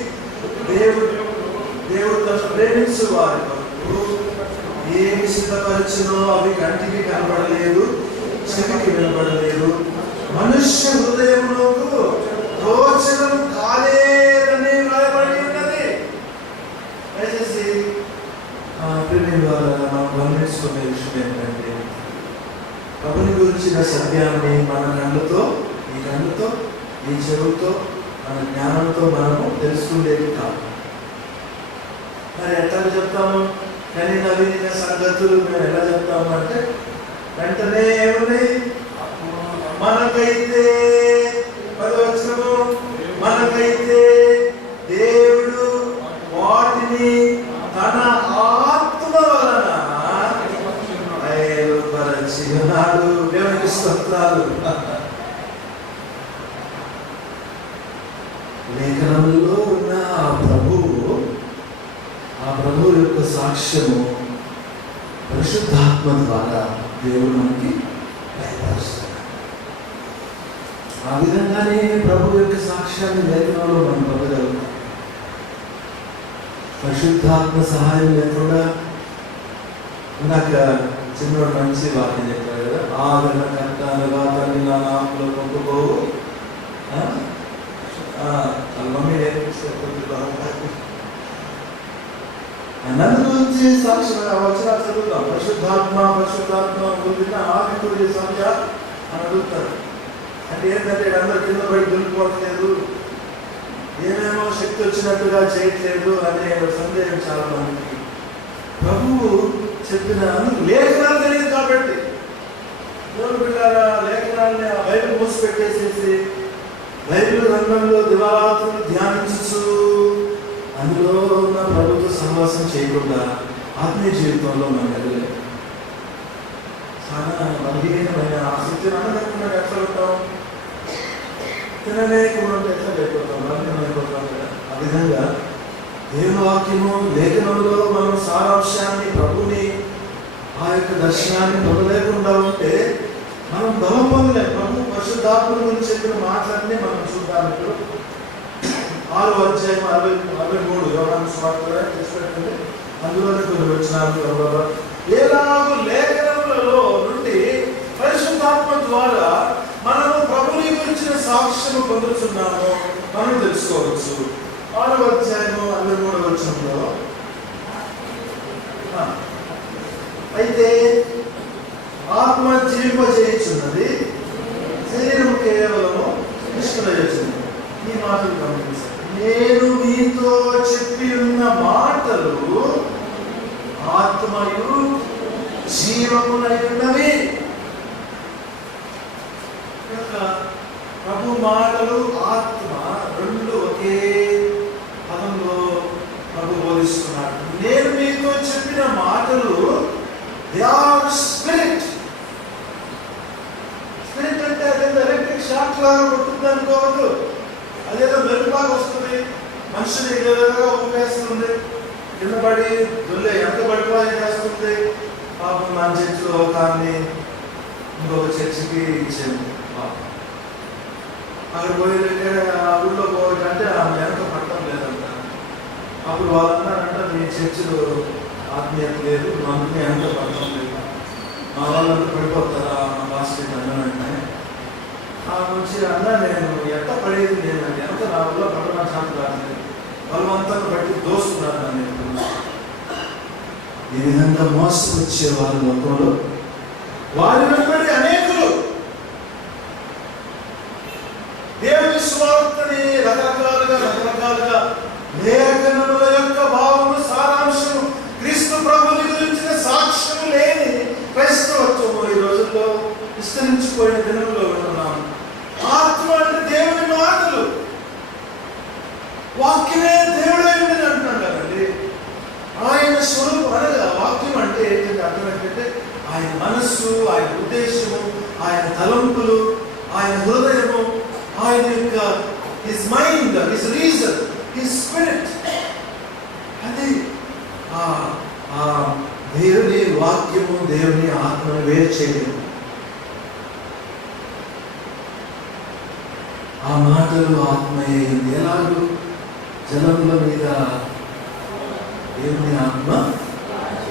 దేవుడు తను ప్రేమించు వారి కొరకు ఏమి సిద్ధపరచునో అవి కంటికి కనబడలేదు, చెవికి వినబడలేదు, మనుష్య హృదయములకు గోచరం కాలేదని రాయబడి ఉన్నది. దయచేసి మనం గమనించుకునే విషయం ఏంటంటే, ప్రభుని గురించిన సత్యాన్ని మన కళ్ళతో, ఈ చెవుతో, మన జ్ఞానంతో మనము తెలుసుకునేది కాదు. మరి ఎట్లా చెప్తాము? కానీ నవీన సంగతులు మేము ఎలా చెప్తామంటే వెంటనే ఏమున్నాయి? మనకైతే 10వ వచనము, మనకైతే దేవుడు వాటిని తన ఆత్మ వలన బయలుపరచి ఉన్నాడు. దేవునికి స్తోత్రాలు. లేఖనంలో ఉన్న ఆ ప్రభువు యొక్క సాక్ష్యము పరిశుద్ధాత్మ ద్వారా దేవుడు మనకి బయలుపరుస్తాడు. ఆ విధంగానే ప్రభు యొక్క సాక్ష్యాన్ని లేఖనంలో మనం పొందగలుగుతాం. పరిశుద్ధాత్మ సహాయం లేకుండా ఇందాక చిన్నోడు మంచి వాక్యం చెప్పారు కదా, ఆదరణ కర్తగా తల్లి నా నామలో పంపుకోవు. మమ్మీ నన్ను గురించి సాక్ష్యం వచ్చిన చదువుతాం. పరిశుద్ధాత్మ గురించిన ఆవికుడి సంఖ్య అని అడుగుతారు. అంటే ఏంటంటే అందరూ కింద పడి దులిపోవట్లేదు, ఏమేమో శక్తి వచ్చినట్టుగా చేయట్లేదు అనే సందేహం చాలా మందికి. ప్రభువు చెప్పిన లేఖనాలు తెలియదు కాబట్టి దేవుని పిల్లల లేఖనాలని ఆ బైబిల్ మూసి పెట్టేసేసి బైబిల్ రంగంలో దివారాత్రులు ధ్యానించు అందులో ఉన్న ప్రభుత్వ సహవాసం చేయకుండా ఆత్మీయ జీవితంలో మనం ఎదగలేదు. చాలా బలహీనమైన ఆసక్తిని అనకుండా ఎట్లా ఉంటాం, తినలేకుండా ఎట్లా లేకపోతాం, బలహీనమైపోతాం కదా. ఆ విధంగా దేవుని వాక్యము లేఖనంలో మనం సారాంశాన్ని ప్రభుని ఆ యొక్క దర్శనాన్ని పొందలేకుండా ఉంటే మనం బలం పొందలేము. ప్రభు పరిశుద్ధాత్మ గురించి చెప్పిన మాటలన్నీ మనం చూద్దాం. ఇప్పుడు 6వ అధ్యాయం 63 యోహాను సువార్త తీసుకెళ్ళండి. అందులోనే కొన్ని వచనాలు ఎలాగో లేఖనములలో నుండి పరిశుద్ధాత్మ ద్వారా మనము ప్రభుని గురించిన సాక్ష్యము పొందుతున్నాము మనం తెలుసుకోవచ్చు. 6వ అధ్యాయము 63వ వచనంలో అయితే ఆత్మ జీవింపజేయుచున్నది, శరీరము కేవలము నిష్క్రియుచున్నది. ఈ మాటలు గమనించండి. నేను మీతో చెప్పి ఉన్న మాటలు ఆత్మయు జీవమునైనవి. ప్రభు మాటలు ఆత్మ రెండు ఒకే పదంలో ప్రభు బోధిస్తున్నాడు. నేను మీతో చెప్పిన మాటలు they are spirit. స్పిరిట్ అంటే అదేదో ఎలక్ట్రిక్ షాక్ లాగా కొట్టుద్ది అనుకోవద్దు. అదేదో మెరుపులాగా వస్తుంది, మనిషిని ఏదోగా ఊపేస్తుంది, కింద పడి దొల్లే ఎంత పడిపోయి చేస్తుంది. పాపం మన చర్చిలో ఒకరిని ఇంకొక చర్చికి ఇచ్చాము. అక్కడ పోయి ఆ ఊళ్ళో పోవాలంటే ఆమె వెనక పట్టడం లేదంట. అప్పుడు వాళ్ళు అన్నారంట, మీ చర్చిలో ఆత్మీయత లేదు, మనకి ఎంత పడటం లేదు, మా వాళ్ళంతా పడిపోతారా మా బాస్కెట్ అన్నానంటే ఆ నుంచి అన్నా నేను ఎంత పడేది నేను ఎంత నా వల్ల పడడం శాంతి రాలేదు, బలవంతాన్ని బట్టి దోస్తున్నారు నన్ను. ఈ విధంగా మోసకొచ్చే వారి లోకంలో వారి వెంబడి అనేకులు దేవుని సువార్తని రకరకాలుగా లేఖనముల యొక్క భావము సారాంశము క్రీస్తు ప్రభుని గురించిన సాక్ష్యం లేని క్రైస్తవత్వము ఈ రోజుల్లో విస్తరించిపోయిన దినంలో ఉంటున్నాము. ఆత్మ అంటే దేవుని మాటలు, వాక్యమే దేవుడే అంటున్నాం కదండి. ఆయన స్వరూపం అనగా వాక్యం అంటే ఏంటంటే అర్థం ఏంటంటే ఆయన మనస్సు, ఆయన ఉద్దేశము, ఆయన తలంపులు, ఆయన హృదయము, ఆయన యొక్క his mind, his reason, his spirit. అది దేవుని వాక్యము దేవుని ఆత్మను వేరు చేయలేదు. ఆ మాటలు ఆత్మయే. ఎలాగూ జలముల మీద దేవుని ఆత్మ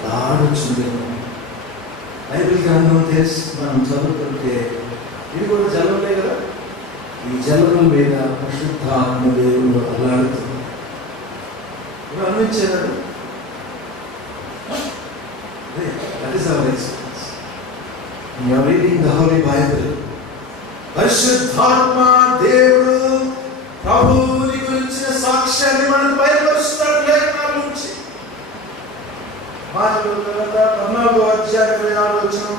దాడుచుంది. బైబిల్ గ్రంథం తెలిసి మనం చదువుతుంటే ఇది కూడా జలములే కదా. ఈ జలముల మీద పరిశుద్ధ ఆత్మ దేవుడు అలాడుతుంది. అనిపించేదాడు. That is our experience. When you are reading the Holy Bible, పరిశుద్ధాత్మ దేవుడు ప్రభువుని గురించిన సాక్ష్యాన్ని మనకు బయలుపరుస్తాడు లేఖనాల నుంచి. మాట 5:26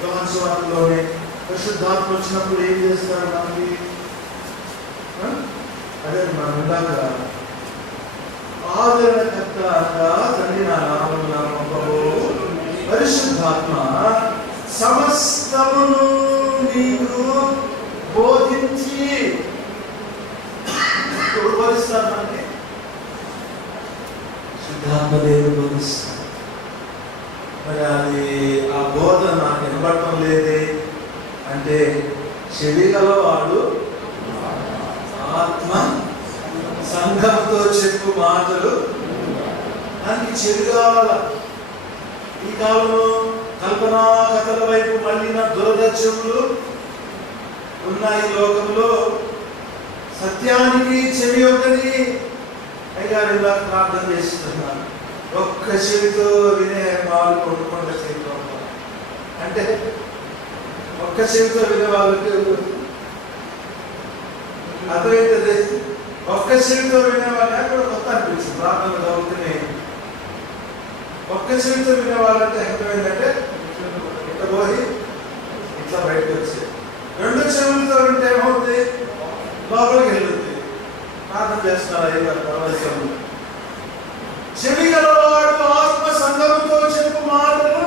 యోహాను సువార్తలోనే పరిశుద్ధాత్మ వచ్చినప్పుడు ఏం చేస్తారు మనకి? అదే మనం ఇందాక ఆదరణకర్త అనగా తండ్రి నా నామమున పంపబో పరిశుద్ధాత్మ సమస్తమును నీకు బోధించి. ఎవరు బోధిస్తారు మనకి? శుద్ధాత్మదేవుడు బోధిస్తారు. మరి అది ఆ బోధ నాకు వినబడటం లేదే అంటే చెవి గలవాడు ఆత్మ సంఘంతో చెప్పు మాటలు దానికి చెవి కావాల. ఈ కాలంలో కల్పనా కథల వైపు మళ్ళిన దురదర్శకులు ఉన్న ఈ లోకంలో సత్యానికి చెవి ఒకటి. పైగా ఇలా ప్రార్థన చేస్తున్నాను, ఒక్క చెవితో వినే వాళ్ళు కొనుక్కొండ చెవితో అంటే ఒక్క చెవితో వినే వాళ్ళకి అర్థమైతే ఒక్క చెవితో వినే వాళ్ళకి అక్కడ కొత్త అనిపించింది. ప్రార్థన చదువుతూనే ఒక్క చెవితో వినే వాళ్ళంటే అర్థమైందంటే ఇట్లా పోయి ఇట్లా బయటకు వచ్చి, రెండు చెవులతో వింటే ఏమవుతుంది? లోపలికి వెళ్తుంది. ప్రార్థన చేస్తున్నారు అయ్యారు పరమేశ్వరుడు. చెవి గలవాడు ఆత్మ సంఘముతో చెప్పు మాటలు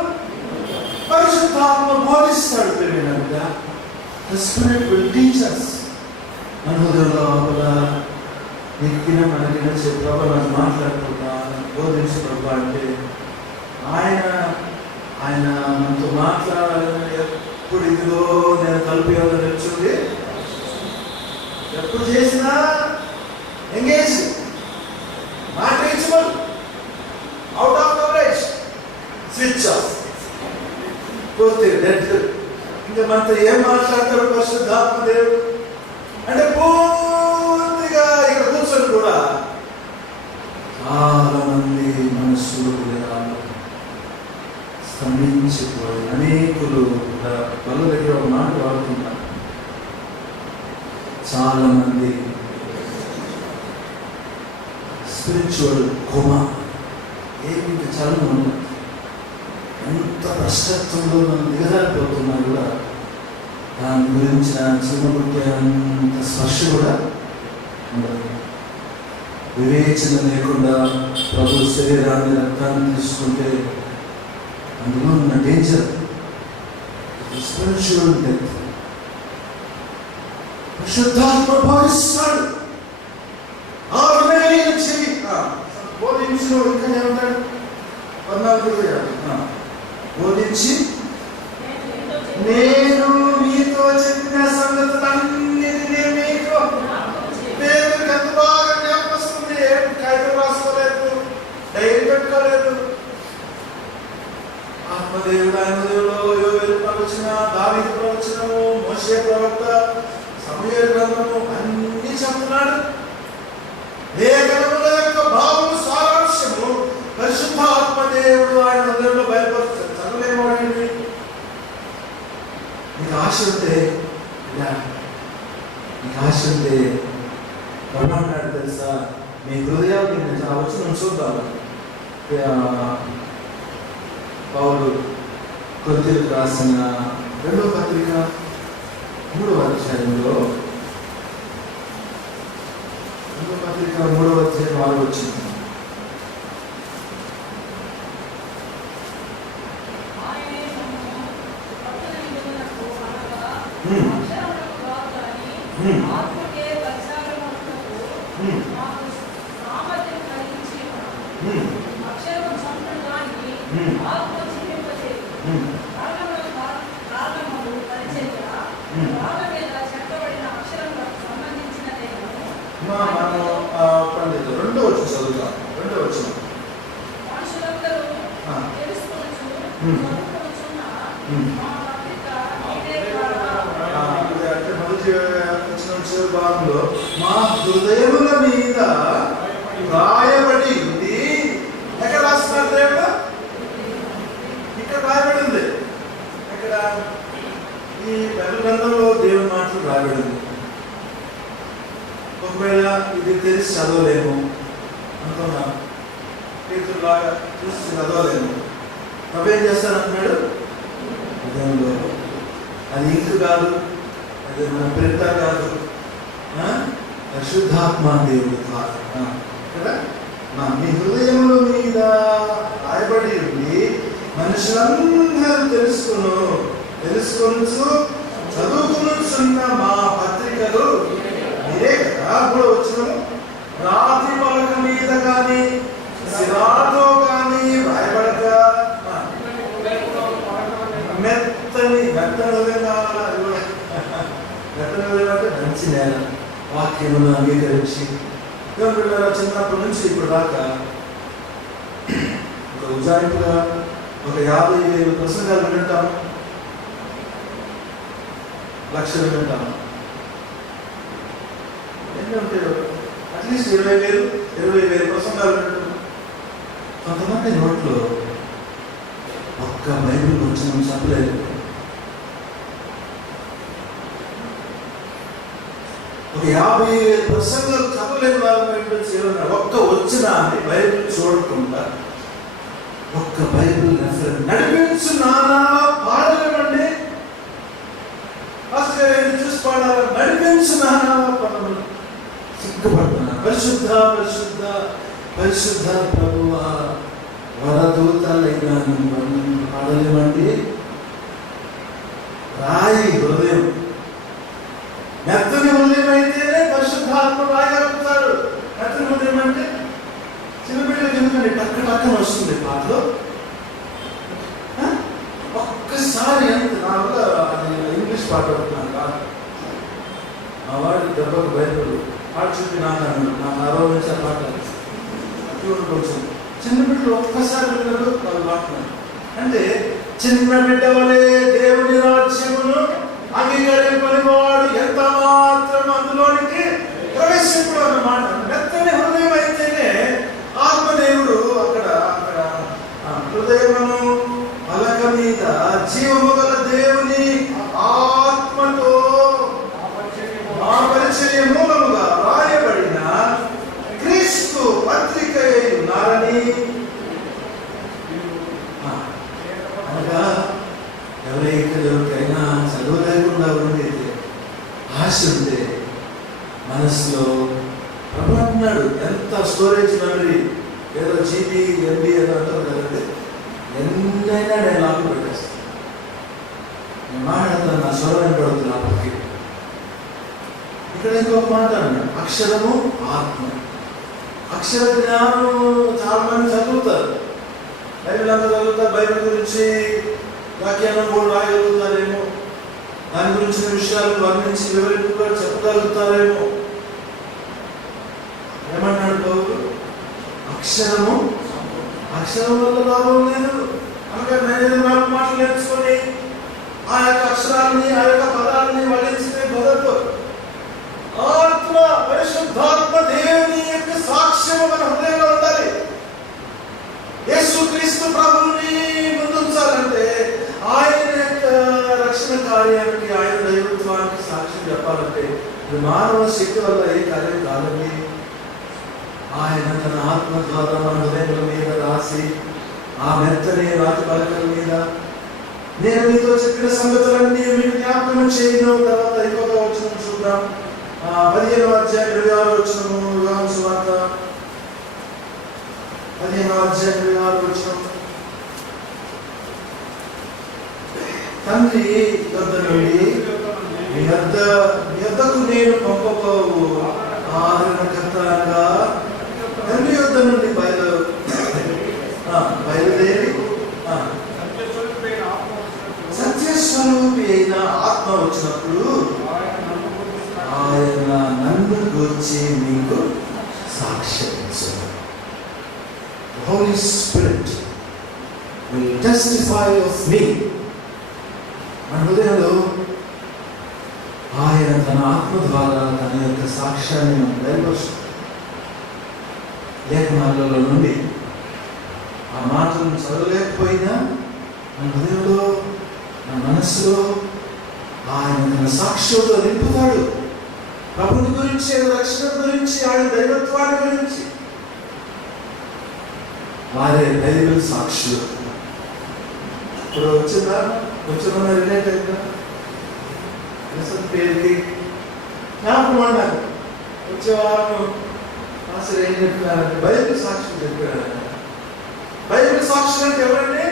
పరిశుద్ధాత్మ బోధిస్తాడు. తెలియనగా The Spirit will teach us. అనుభవంలో ఎక్కిన మనకిన ప్రభు నాకు మాట్లాడుతున్నా బోధించు ప్రభు అంటే ఆయన మనతో మాట్లాడాలని ఎప్పుడు ఇదిగో నేను కల్పించాలని వచ్చింది. ఎప్పుడు చేసినా engage, not reachable, out of coverage, switch off, పోతే డెడ్. ఇంకా మనతో ఏం మాట్లాడతాడు పరిశుద్ధాత్మ దేవుడు అంటే పూర్తిగా ఇక్కడ కూర్చొని కూడా చాలా మంది మనస్సులు స్తంభించిపోయి అనేకులు వాళ్ళ దగ్గర ఒక మాట వాడుతున్నారు. చాలా మంది స్పిరిచువల్ కొమా ఏమి చలం ఉండదు. ఎంత కష్టత్వంలో మనం దిగజారిపోతున్నా కూడా దాని గురించిన చిన్నబుట్టే అంత స్పర్శ కూడా ఉండదు. వివేచన లేకుండా ప్రభు శరీరాన్ని రక్తాన్ని తీసుకుంటే అందులో ఉన్న డేంజర్ స్పిరిచువల్ డెత్. పరిశుద్ధాత్మ బోధిస్తాడు. బోధించిన ఇంకా ఏమంటాడు? 14 బోధించి నేను మీతో చెప్పిన సంగతులన్నిటినీ మీకు దేవుడికి ఎంత బాగా జ్ఞాపకం వస్తుంది. కాగితం రాసుకోలేదు, డైరీ పెట్టుకోలేదు. ఆత్మదేవుడు ఆయన దేవుడు యోవేలు ప్రవచన, దావీదు ప్రవచనము, మోషే ప్రవక్త, సమూయేలు గ్రంథము అన్ని చెప్తున్నాడు. లేఖనముల యొక్క భావము సారాంశము పరిశుద్ధ ఆత్మదేవుడు ఆయన హృదయంలో బయలుపరుస్తాడు. చదువులేమోడండి. నీకు ఆశ ఉంటే బ్రహ్మాండాడు తెలుసా, మీ హృదయాన్ని నేను వచ్చిన చూద్దాం. పౌలు కొరింథీయులకు రాసిన 2వ పత్రిక 3వ అధ్యాయంలో 3వ అధ్యాయం 6వ వచనం. రెండో వచ్చిన చదువుతాం. రెండో వచ్చిన మొదటి వచ్చిన చివరి భాగంలో మా హృదయముల మీద రాయబడి ఉంది. ఎక్కడ రాస్తున్నారు దేవుడు? ఇక్కడ రాయబడి ఉంది. ఇక్కడ ఈ బైబిల్ గ్రంథంలో దేవుని మాటలు రాయబడి ఉంది. ఒకవేళ ఇది తెలిసి చదవలేము అనుకున్నా, పేతురులాగా చూసి చదవలేము. నువ్వేం చేస్తానంటున్నాడు? హృదయంలో. అది ఇంకు కాదు, అది మన ప్రింటర్ కాదు, పరిశుద్ధాత్మ దేవుడు కదా. మీ హృదయముల మీద రాయబడి ఉంది, మనుషులందరూ తెలుసుకొని చదువుకున్న మా పత్రికలు మీరే కదా. కూడా వచ్చిన రాతి పలక మీద కానీ శిలాతో కానీ రాయబడక మెత్తని హృదయం కావాలా? అది కూడా మెత్తని హృదయం అంటే మంచి నేల, వాక్యమును అంగీకరించి చిన్నప్పటి నుంచి ఇప్పుడు దాకా ఒక ఉజ్జాయింపుగా ఒక 50,000 ప్రసంగాలు వింటాము, లక్షలు వింటాము. ఎన్ని ఉంటాయో అట్లీస్ట్ 20,000 ప్రసంగాలు వింటాము. కొంతమంది నోట్లో ఒక్క బైబిల్ కొంచెం చెప్పలేదు. ఒక 50,000 ప్రసంగాలు చెప్పలేని వాళ్ళు ఒక్క వచ్చిన బైబిల్ చూడకుండా ఒక్క బైబిల్ రెఫరెన్స్ నడిపించు నానా పాడలేమండి. చూసి పాడాలి, నడిపించు నానా పదములు సిగ్గుపడుతున్నా. పరిశుద్ధ పరిశుద్ధ పరిశుద్ధ ప్రభువ వరదూతలైనా పాడలేమండి. రాయి హృదయం, మెత్తని హృదయం అయితేనే పరిశుద్ధాత్మ రాయగలుగుతాడు. మెత్తని హృదయం అంటే చిన్నపిల్లలకి ఎందుకంటే టక్కన వస్తుంది పాటలో. ఒక్కసారి ఎంత నా వల్ల అది ఇంగ్లీష్ పాట అవుతున్నాను కాదు, మా వాడి దెబ్బకు బయటపడు పాట చూపి నాకు 60 నిమిషాల పాట కొంచెం. చిన్నపిల్లలు ఒక్కసారి పిల్లలు వాళ్ళు పాడుతున్నారు అంటే చిన్న బిడ్డ వలె దేవుని రాజ్యమును అంగీకరింపని వాడు ఎంత మాత్రం అందులోనికి ప్రవేశించడం అన్నమాట. మెత్తని హృదయం అయితేనే ఆత్మదేవుడు అక్కడ హృదయమును పలక మీద జీవము గల దేవుని ఆత్మతో ఆ పరిచర్య మూలముగా రాయబడిన క్రీస్తు పత్రిక ఉన్నారని అనగా ఎవరికైనా చదువు లేకుండా ఉండేది ఆశ ఉంటే మనసులో ప్రభు అంటున్నాడు, ఎంత స్టోరేజ్ మెమరీ, ఏదో జీబీ ఎంబీ ఏదో అంటారు కదండి, ఎన్నైనా నేను లాభం పెట్టేస్తాను. నేను మాట్లాడతాను, నా స్వరం పడుతుంది అప్పటికి. ఇక్కడ ఇంకొక మాట అన్నాడు, అక్షరము ఆత్మ. అక్షర జ్ఞానం చాలా మంది చదువుతారు, బైబిల్ అంతా చదువుతారు, బైబిల్ గురించి వాక్యాలను కూడా రాయగలుగుతారేమో, దాని గురించిన విషయాలు వర్ణించి వివరింపుగా చెప్పగలుగుతారేమో. ఏమన్నాడు పౌలు? అక్షరం వల్ల లాభం లేదు. అందుకే నేను 4 మాటలు నేర్చుకొని ఆ యొక్క అక్షరాలని ఆ యొక్క పదాలని వల్లించితే కుదరదు. ఆత్మ పరిశుద్ధాత్మ దేవుని యొక్క సాక్ష్యం మన హృదయంలో ఉండాలి. యేసుక్రీస్తు ప్రభువుని ముందుంచాలంటే ఆయన యొక్క రక్షణ కార్యానికి, ఆయన దైవత్వానికి సాక్ష్యం చెప్పాలంటే మానవ శక్తి వల్ల ఏ కార్యం కాదండి. ఆయన తన ఆత్మ ద్వారా మన హృదయముల మీద రాసి ఆ మెత్తని రాతి పలకల మీద నేను మీతో చెప్పిన సంగతులన్నీ మీకు జ్ఞాపకం చేయను. తర్వాత ఇంకొక వచనం చూద్దాం, 15వ అధ్యాయం 26వ వచనము, యోహాను సువార్త 15వ అధ్యాయం 26వ వచనం. తండ్రి యొద్ద నుండి మీ యొద్దకు నేను పంపబోవు ఆదరణకర్తగా తండ్రి యొద్ద నుండి బయలుదేరి సత్యస్వరూపి అయిన ఆత్మ వచ్చినప్పుడు ఆయన నన్ను గురించి మీకు సాక్ష్యం ఇచ్చారు. Holy Spirit will testify of me. మన హృదయంలో ఆయన తన ఆత్మ ద్వారా తన యొక్క సాక్ష్యాన్ని మనం బయలుపరుస్తాం. లేఖనాలలో నుండి ఆ మాటలను చదవలేకపోయినా మన హృదయంలో, మన మనస్సులో ఆయన తన సాక్ష్యంతో నింపుతాడు. ప్రభుని గురించి, రక్షణ గురించి, ఆయన దైవత్వాన్ని గురించి వారే బైబిల్ సాక్షులు. ఇప్పుడు వచ్చిందా? వచ్చిందన్న రిలేట్ అయిందా? పేరుకి జ్ఞాపకం అన్నారు. వచ్చేవారు అసలు ఏం చెప్పినారంటే బైబిల్ సాక్షులు చెప్పారు. బైబిల్ సాక్షులు అంటే ఎవరండి?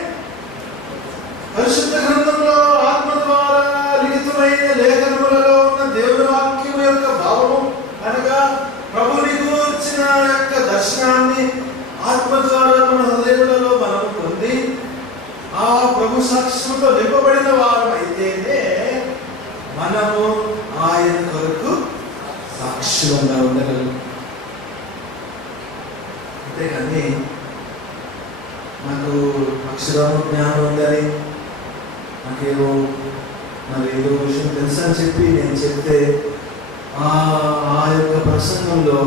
పరిశుద్ధ గ్రంథంలో ఆత్మ ద్వారా లిఖితమైన లేఖనములలో ఉన్న దేవుని వాక్యం యొక్క భావము అనగా ప్రభుని గురించిన యొక్క దర్శనాన్ని ఆత్మ ద్వారా మన హృదయములలో మనము పొంది ఆ ప్రభు సాక్ష్యంతో నింపబడిన వారు అయితేనే మనము ఆయన కొరకు సాక్షులంగా ఉండగలం. అంతేగాని నాకు అక్షరం జ్ఞానం ఉందని, నాకేదో మరి ఏదో విషయం తెలుసు అని చెప్పి నేను చెప్తే ఆ యొక్క ప్రసంగంలో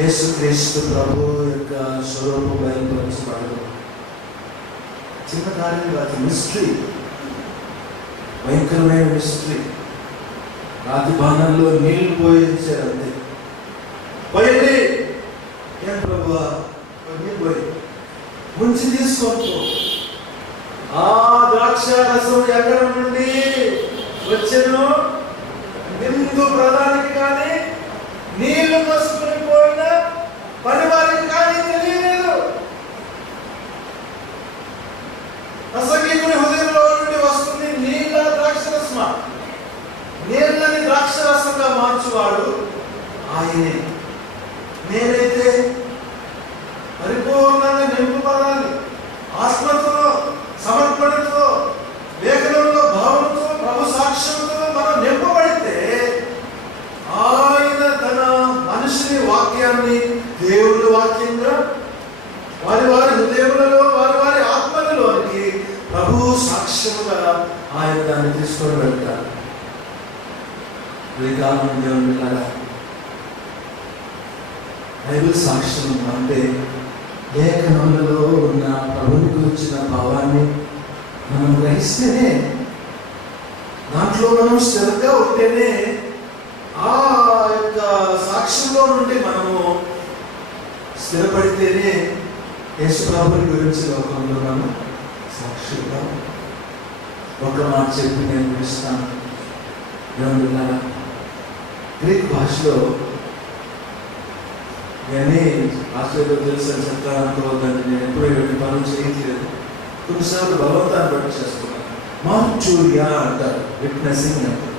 యేసుక్రీస్తు ప్రభు యొక్క స్వరూపం బయలుపరచబడదు. చిన్న కార్యం కాదు, మిస్టరీ, భయంకరమైన మిస్టరీ. రాతి బాణంలో నీళ్లు పోయించారు అంతే. పోయండి, ఏం ప్రభు పోయి ముంచి తీసుకోవచ్చు. ఆ ద్రాక్ష రసం ఎక్కడ నుండి వచ్చెను? నిందు ప్రధానికి కానీ నీళ్లు మోసుకుని పోయిన పనివారికి కానీ తెలియలేదు. అసంఖ్యకుని హృదయంలో నుండి వస్తుంది నీళ్ళ ద్రాక్షరసమ. నీళ్ళని ద్రాక్షరసంగా మార్చువాడు ఆయనే. నేనైతే పరిపూర్ణంగా నింపబడాలి, ఆత్మతో, సమర్పణతో, లేఖనంలో భావనతో, ప్రభు సాక్ష్యంతో మనం నింపబడితే ఆయన తన మనిషిని వాక్యాన్ని దేవుని వాక్యంగా వారి వారి హృదయములలో వారి వారి ఆత్మలలోనికి ప్రభు సాక్ష్యముగా ఆయన దాన్ని తీసుకొని వెళ్తారు. బైబిల్ సాక్ష్యం అంటే లేఖనములలో ఉన్న ప్రభుని గురించిన భావాన్ని మనం గ్రహిస్తేనే, దాంట్లో మనం స్థిరంగా ఉంటేనే ఆ యొక్క సాక్ష్యంలో నుండి మనము స్థిరపడితేనే యేసు ప్రభుని గురించి లోకంలో మనం సాక్షులుగా. ఒక మాట చెప్పి నేను పిలుస్తాను. ఏమన్నా గ్రీక్ భాషలో ఇవన్నీ ఆశ్చర్యంలో తెలుసు అని చెప్తాను అనుకోవద్దండి. నేను ఎప్పుడూ ఇవన్నీ పనులు చేయట్లేదు. కొన్నిసార్లు బలవంతాన్ని బట్టి చేస్తున్నాను. మార్చూరియా అంటారు, విట్నెసింగ్ అంటారు.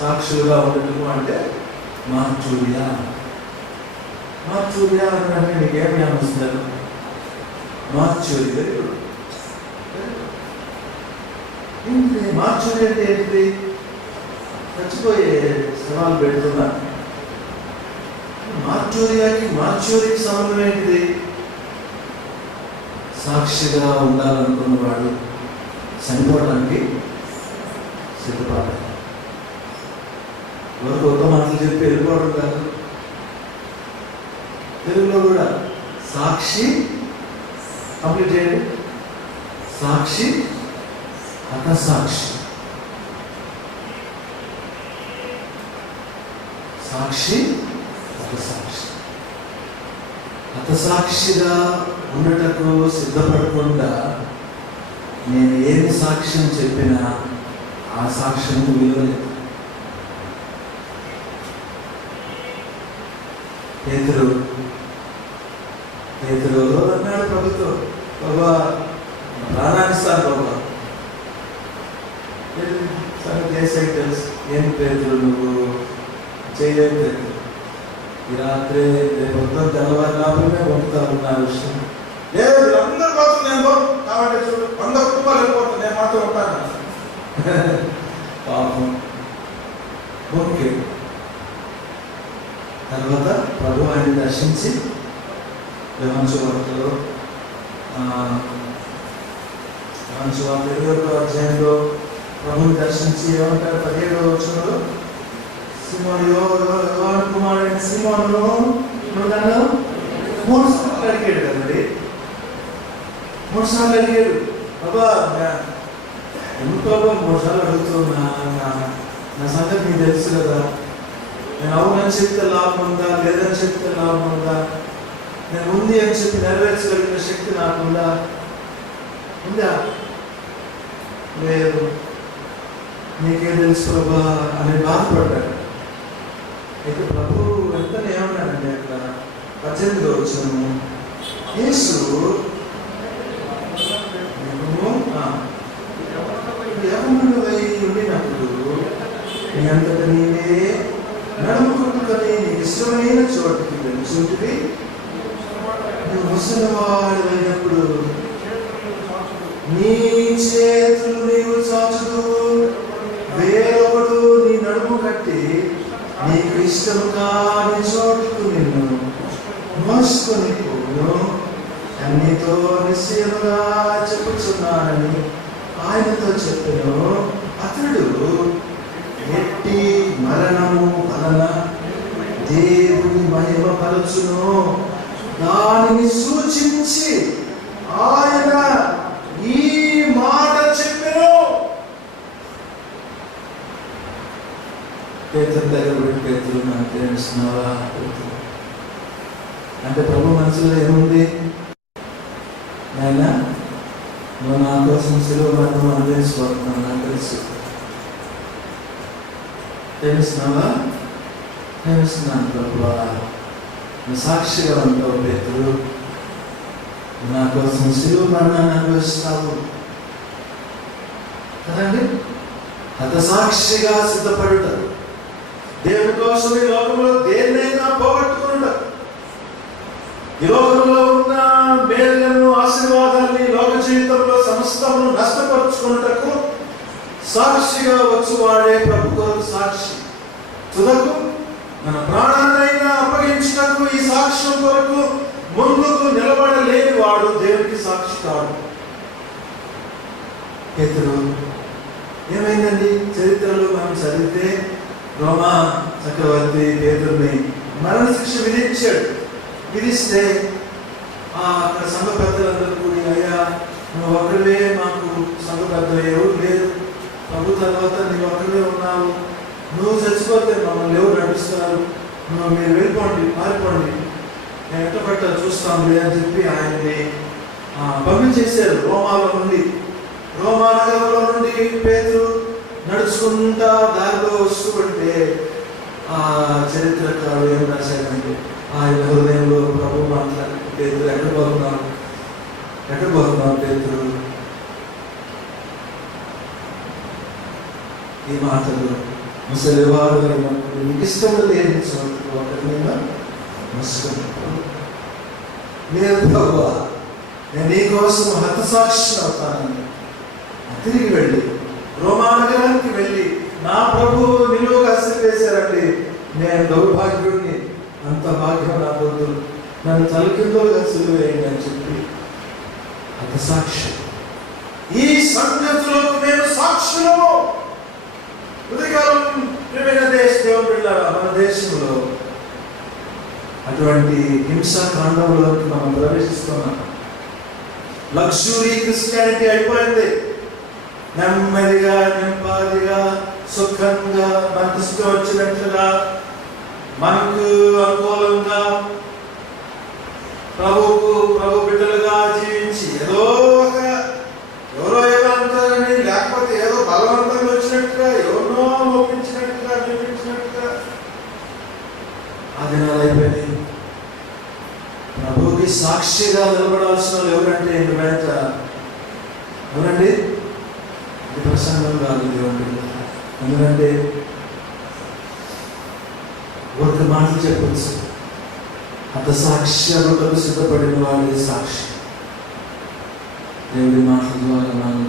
సాక్షులుగా ఉండటము అంటే మార్చూరియా. మార్చూరియా అంటే మీకేమి అనిపిస్తారు? మార్చూరి ఏంటి? మార్చూరి అంటే ఏంటిది? చచ్చిపోయే సవాలు పెడుతున్నారు. మార్చూరికి సంబంధం ఏంటిది? సాక్షిగా ఉండాలనుకున్నవాడు చనిపోవడానికి సిద్ధపడాలి. ఎవరికి ఒక మాటలు చెప్పి వెళ్ళిపోవడం కాదు. తెలుగులో కూడా సాక్షి కంప్లీట్ చేయండి. సాక్షి, హతసాక్షి. సాక్షి, హతసాక్షి. హతసాక్షిగా ఉండటకు సిద్ధపడకుండా నేను ఏమి సాక్ష్యం చెప్పినా ఆ సాక్ష్యం విలువలేదు. పేతురు అన్నాడు ప్రభుత్వం, బాబా ప్రాణానిస్తాను బాబా. సంగతి తెలుసు. ఏం పేతురు నువ్వు చేయలేదు. పేతురు ఈ రాత్రి రేపు తెల్లవారి లోపలనే పంపుతాను నా విషయం. లేదు అందరు కోసం నేను కాబట్టి చూడు 100 కుటుంబాలు వెళ్ళిపోతాను, నేను మాత్రం ఉంటాను. పాపం. ఓకే. తర్వాత ప్రభు ఆయన్ని దర్శించి యోహాను సువార్తలో 20వ అధ్యాయంలో ప్రభుని దర్శించి ఏమంటారు? 17వ వచనంలో యోహాను కుమారుడైన సీమోను నన్ను 3 సార్లు అడిగాడు కదండి. 3 సార్లు అడిగాడు. బాబా ఎందుకు బాబా 3 సార్లు అడుగుతున్నా? నా సంగతి నీకు తెలుసు కదా. నేను అవునని చెప్తే లాభం ఉందా, లేదని చెప్తే లాభం ఉందా? నేను ఉంది అని చెప్పి నెరవేర్చగలిగిన శక్తి నాకుందా? ఉందా? లేదు. నీకేం తెలుసు ప్రభా అని బాధపడ్డాడు. అయితే ప్రభు వెంటనే ఏమన్నాడండి అక్కడ 18వ వచనము, యేసు యవ్వనుడవై ఉండినప్పుడు నీ అంతట నీవే నడుముకుంటుకొని నీకు ఇష్టమైన చోటుకి వెళ్తుంటివి. నువ్వు ముసలివాడైనప్పుడు నీ చేతులు నీవు చాచుదు, వేరొకడు నీ నడుము కట్టి నీకు ఇష్టం కాని చోటుకు నిన్ను మోసుకొని పోను అన్నితో నిశ్చయముగా చెప్పుచున్నానని ఆయనతో చెప్పెను. అతడు ఎట్టి మరణము వలన దేవుని మహిమపరచును దానిని సూచించి ఆయన ఈ మాట చెప్పెను. పేతురు దగ్గర పెట్టి, పేతురు నాకు ప్రేమిస్తున్నావా? అంటే ప్రభు మనసులో ఏముంది? ఆయన నువ్వు నా కోసం సిలువ మరణం అనుభవించుకుంటున్నావు, నాకు తెలుసు. ప్రేమిస్తున్నావా? ప్రేమిస్తున్నాను ప్రభువా. నువ్వు సాక్షిగా ఉంటావు పేతురు, నా కోసం సిలువ మరణాన్ని అనుభవిస్తావు కదండి. హతసాక్షిగా సిద్ధపడుతారు. దేవుని కోసం ఈ లోకంలో దేన్నైనా పోగొట్టుకుంటారు. ఈ లోకంలో ఉన్న మేళ్లను, ఆశీర్వాదాన్ని, లోక జీవితంలో సమస్తమును నష్టపరుచుకున్నటకు సాక్షిగా వచ్చువాడే ప్రభు కొరకు సాక్షి. తుదకు మన ప్రాణాన్నైనా అప్పగించుటకు ఈ సాక్ష్యం కొరకు ముందుకు నిలబడలేని వాడు దేవునికి సాక్షి కాడు. పేతురు ఏమైందండి? చరిత్రలో మనం చదివితే రోమా చక్రవర్తి పేతురుని మరణశిక్ష విధిస్తే అక్కడ సంఘ పెద్దలందరూ కూడి, అయ్యా నువ్వు ఒక్కడే మాకు సంఘ పెద్దలు ఎవరు లేరు, ప్రభు తర్వాత నీవు ఒక్కడే ఉన్నావు, నువ్వు చచ్చిపోతే మమ్మల్ని ఎవరు నడుస్తున్నారు, మీరు వెళ్ళిపోండి, పారిపోండి, నేను ఎట్ట పట్ట చూస్తాను అని చెప్పి ఆయన్ని పంపించేశారు రోమా నగరంలో నుండి. పేతురు నడుచుకుంటా దారిలో వస్తూ ఉంటే ఆ చరిత్రకారుడు ఏం రాశాడంటే, ఆయన హృదయంలో ప్రభు మాట్లాడి, పేతురు ఎక్కడ పోతున్నావు పేతురు? ఈ మాటలు ముసలివాడు అయినప్పుడు నీకు ఇష్టం లేని చోటు ఒకరి మీద మసుకుంటావు. లేదు ప్రభువా, నేను నీ కోసం హతసాక్షి అవుతానని తిరిగి వెళ్ళి రోమా నగరానికి వెళ్ళి నా ప్రభు నిలువుగా వేశారండి. నేను దౌర్భాగ్యుడిని, అంత భాగ్యం నా పొద్దు, నన్ను తలకిందులుగా సిలువేయండి అని చెప్పి హతసాక్షి. ఈ సంగతులకు మేము సాక్షులము. ఉదయకాలం ప్రియమైన దేవుని బిడ్డలారా, మన దేశంలో అటువంటి హింసాకాండంలోకి మనం ప్రవేశిస్తున్నాం. లగ్జరీ క్రిస్టియానిటీ అయిపోయింది. నెమ్మదిగా, నెమ్మదిగా, సుఖంగా, మనకు ఇష్టం వచ్చినట్లుగా, మనకు అనుకూలంగా, ప్రభు బిడ్డలుగా జీవించి ఎవరో ఏదో అంటారని, లేకపోతే ఏదో బలవంతంగా వచ్చినట్టుగా, ఎవరినో ఒప్పించినట్టుగా, చూపించినట్టుగా ఆ దినాలు అయిపోయింది. ప్రభువుకి సాక్షిగా నిలబడాల్సిన వాళ్ళు ఎవరంటే ఇంక బయట ఎవరండి? ఇది ప్రసంగం కాదు దేవుడి. ఎందుకంటే ఒక మాటలు చెప్పచ్చు, హతసాక్ష్యాలకు సిద్ధపడిన వాడే సాక్షి. దేవుడి మాటల ద్వారా మనం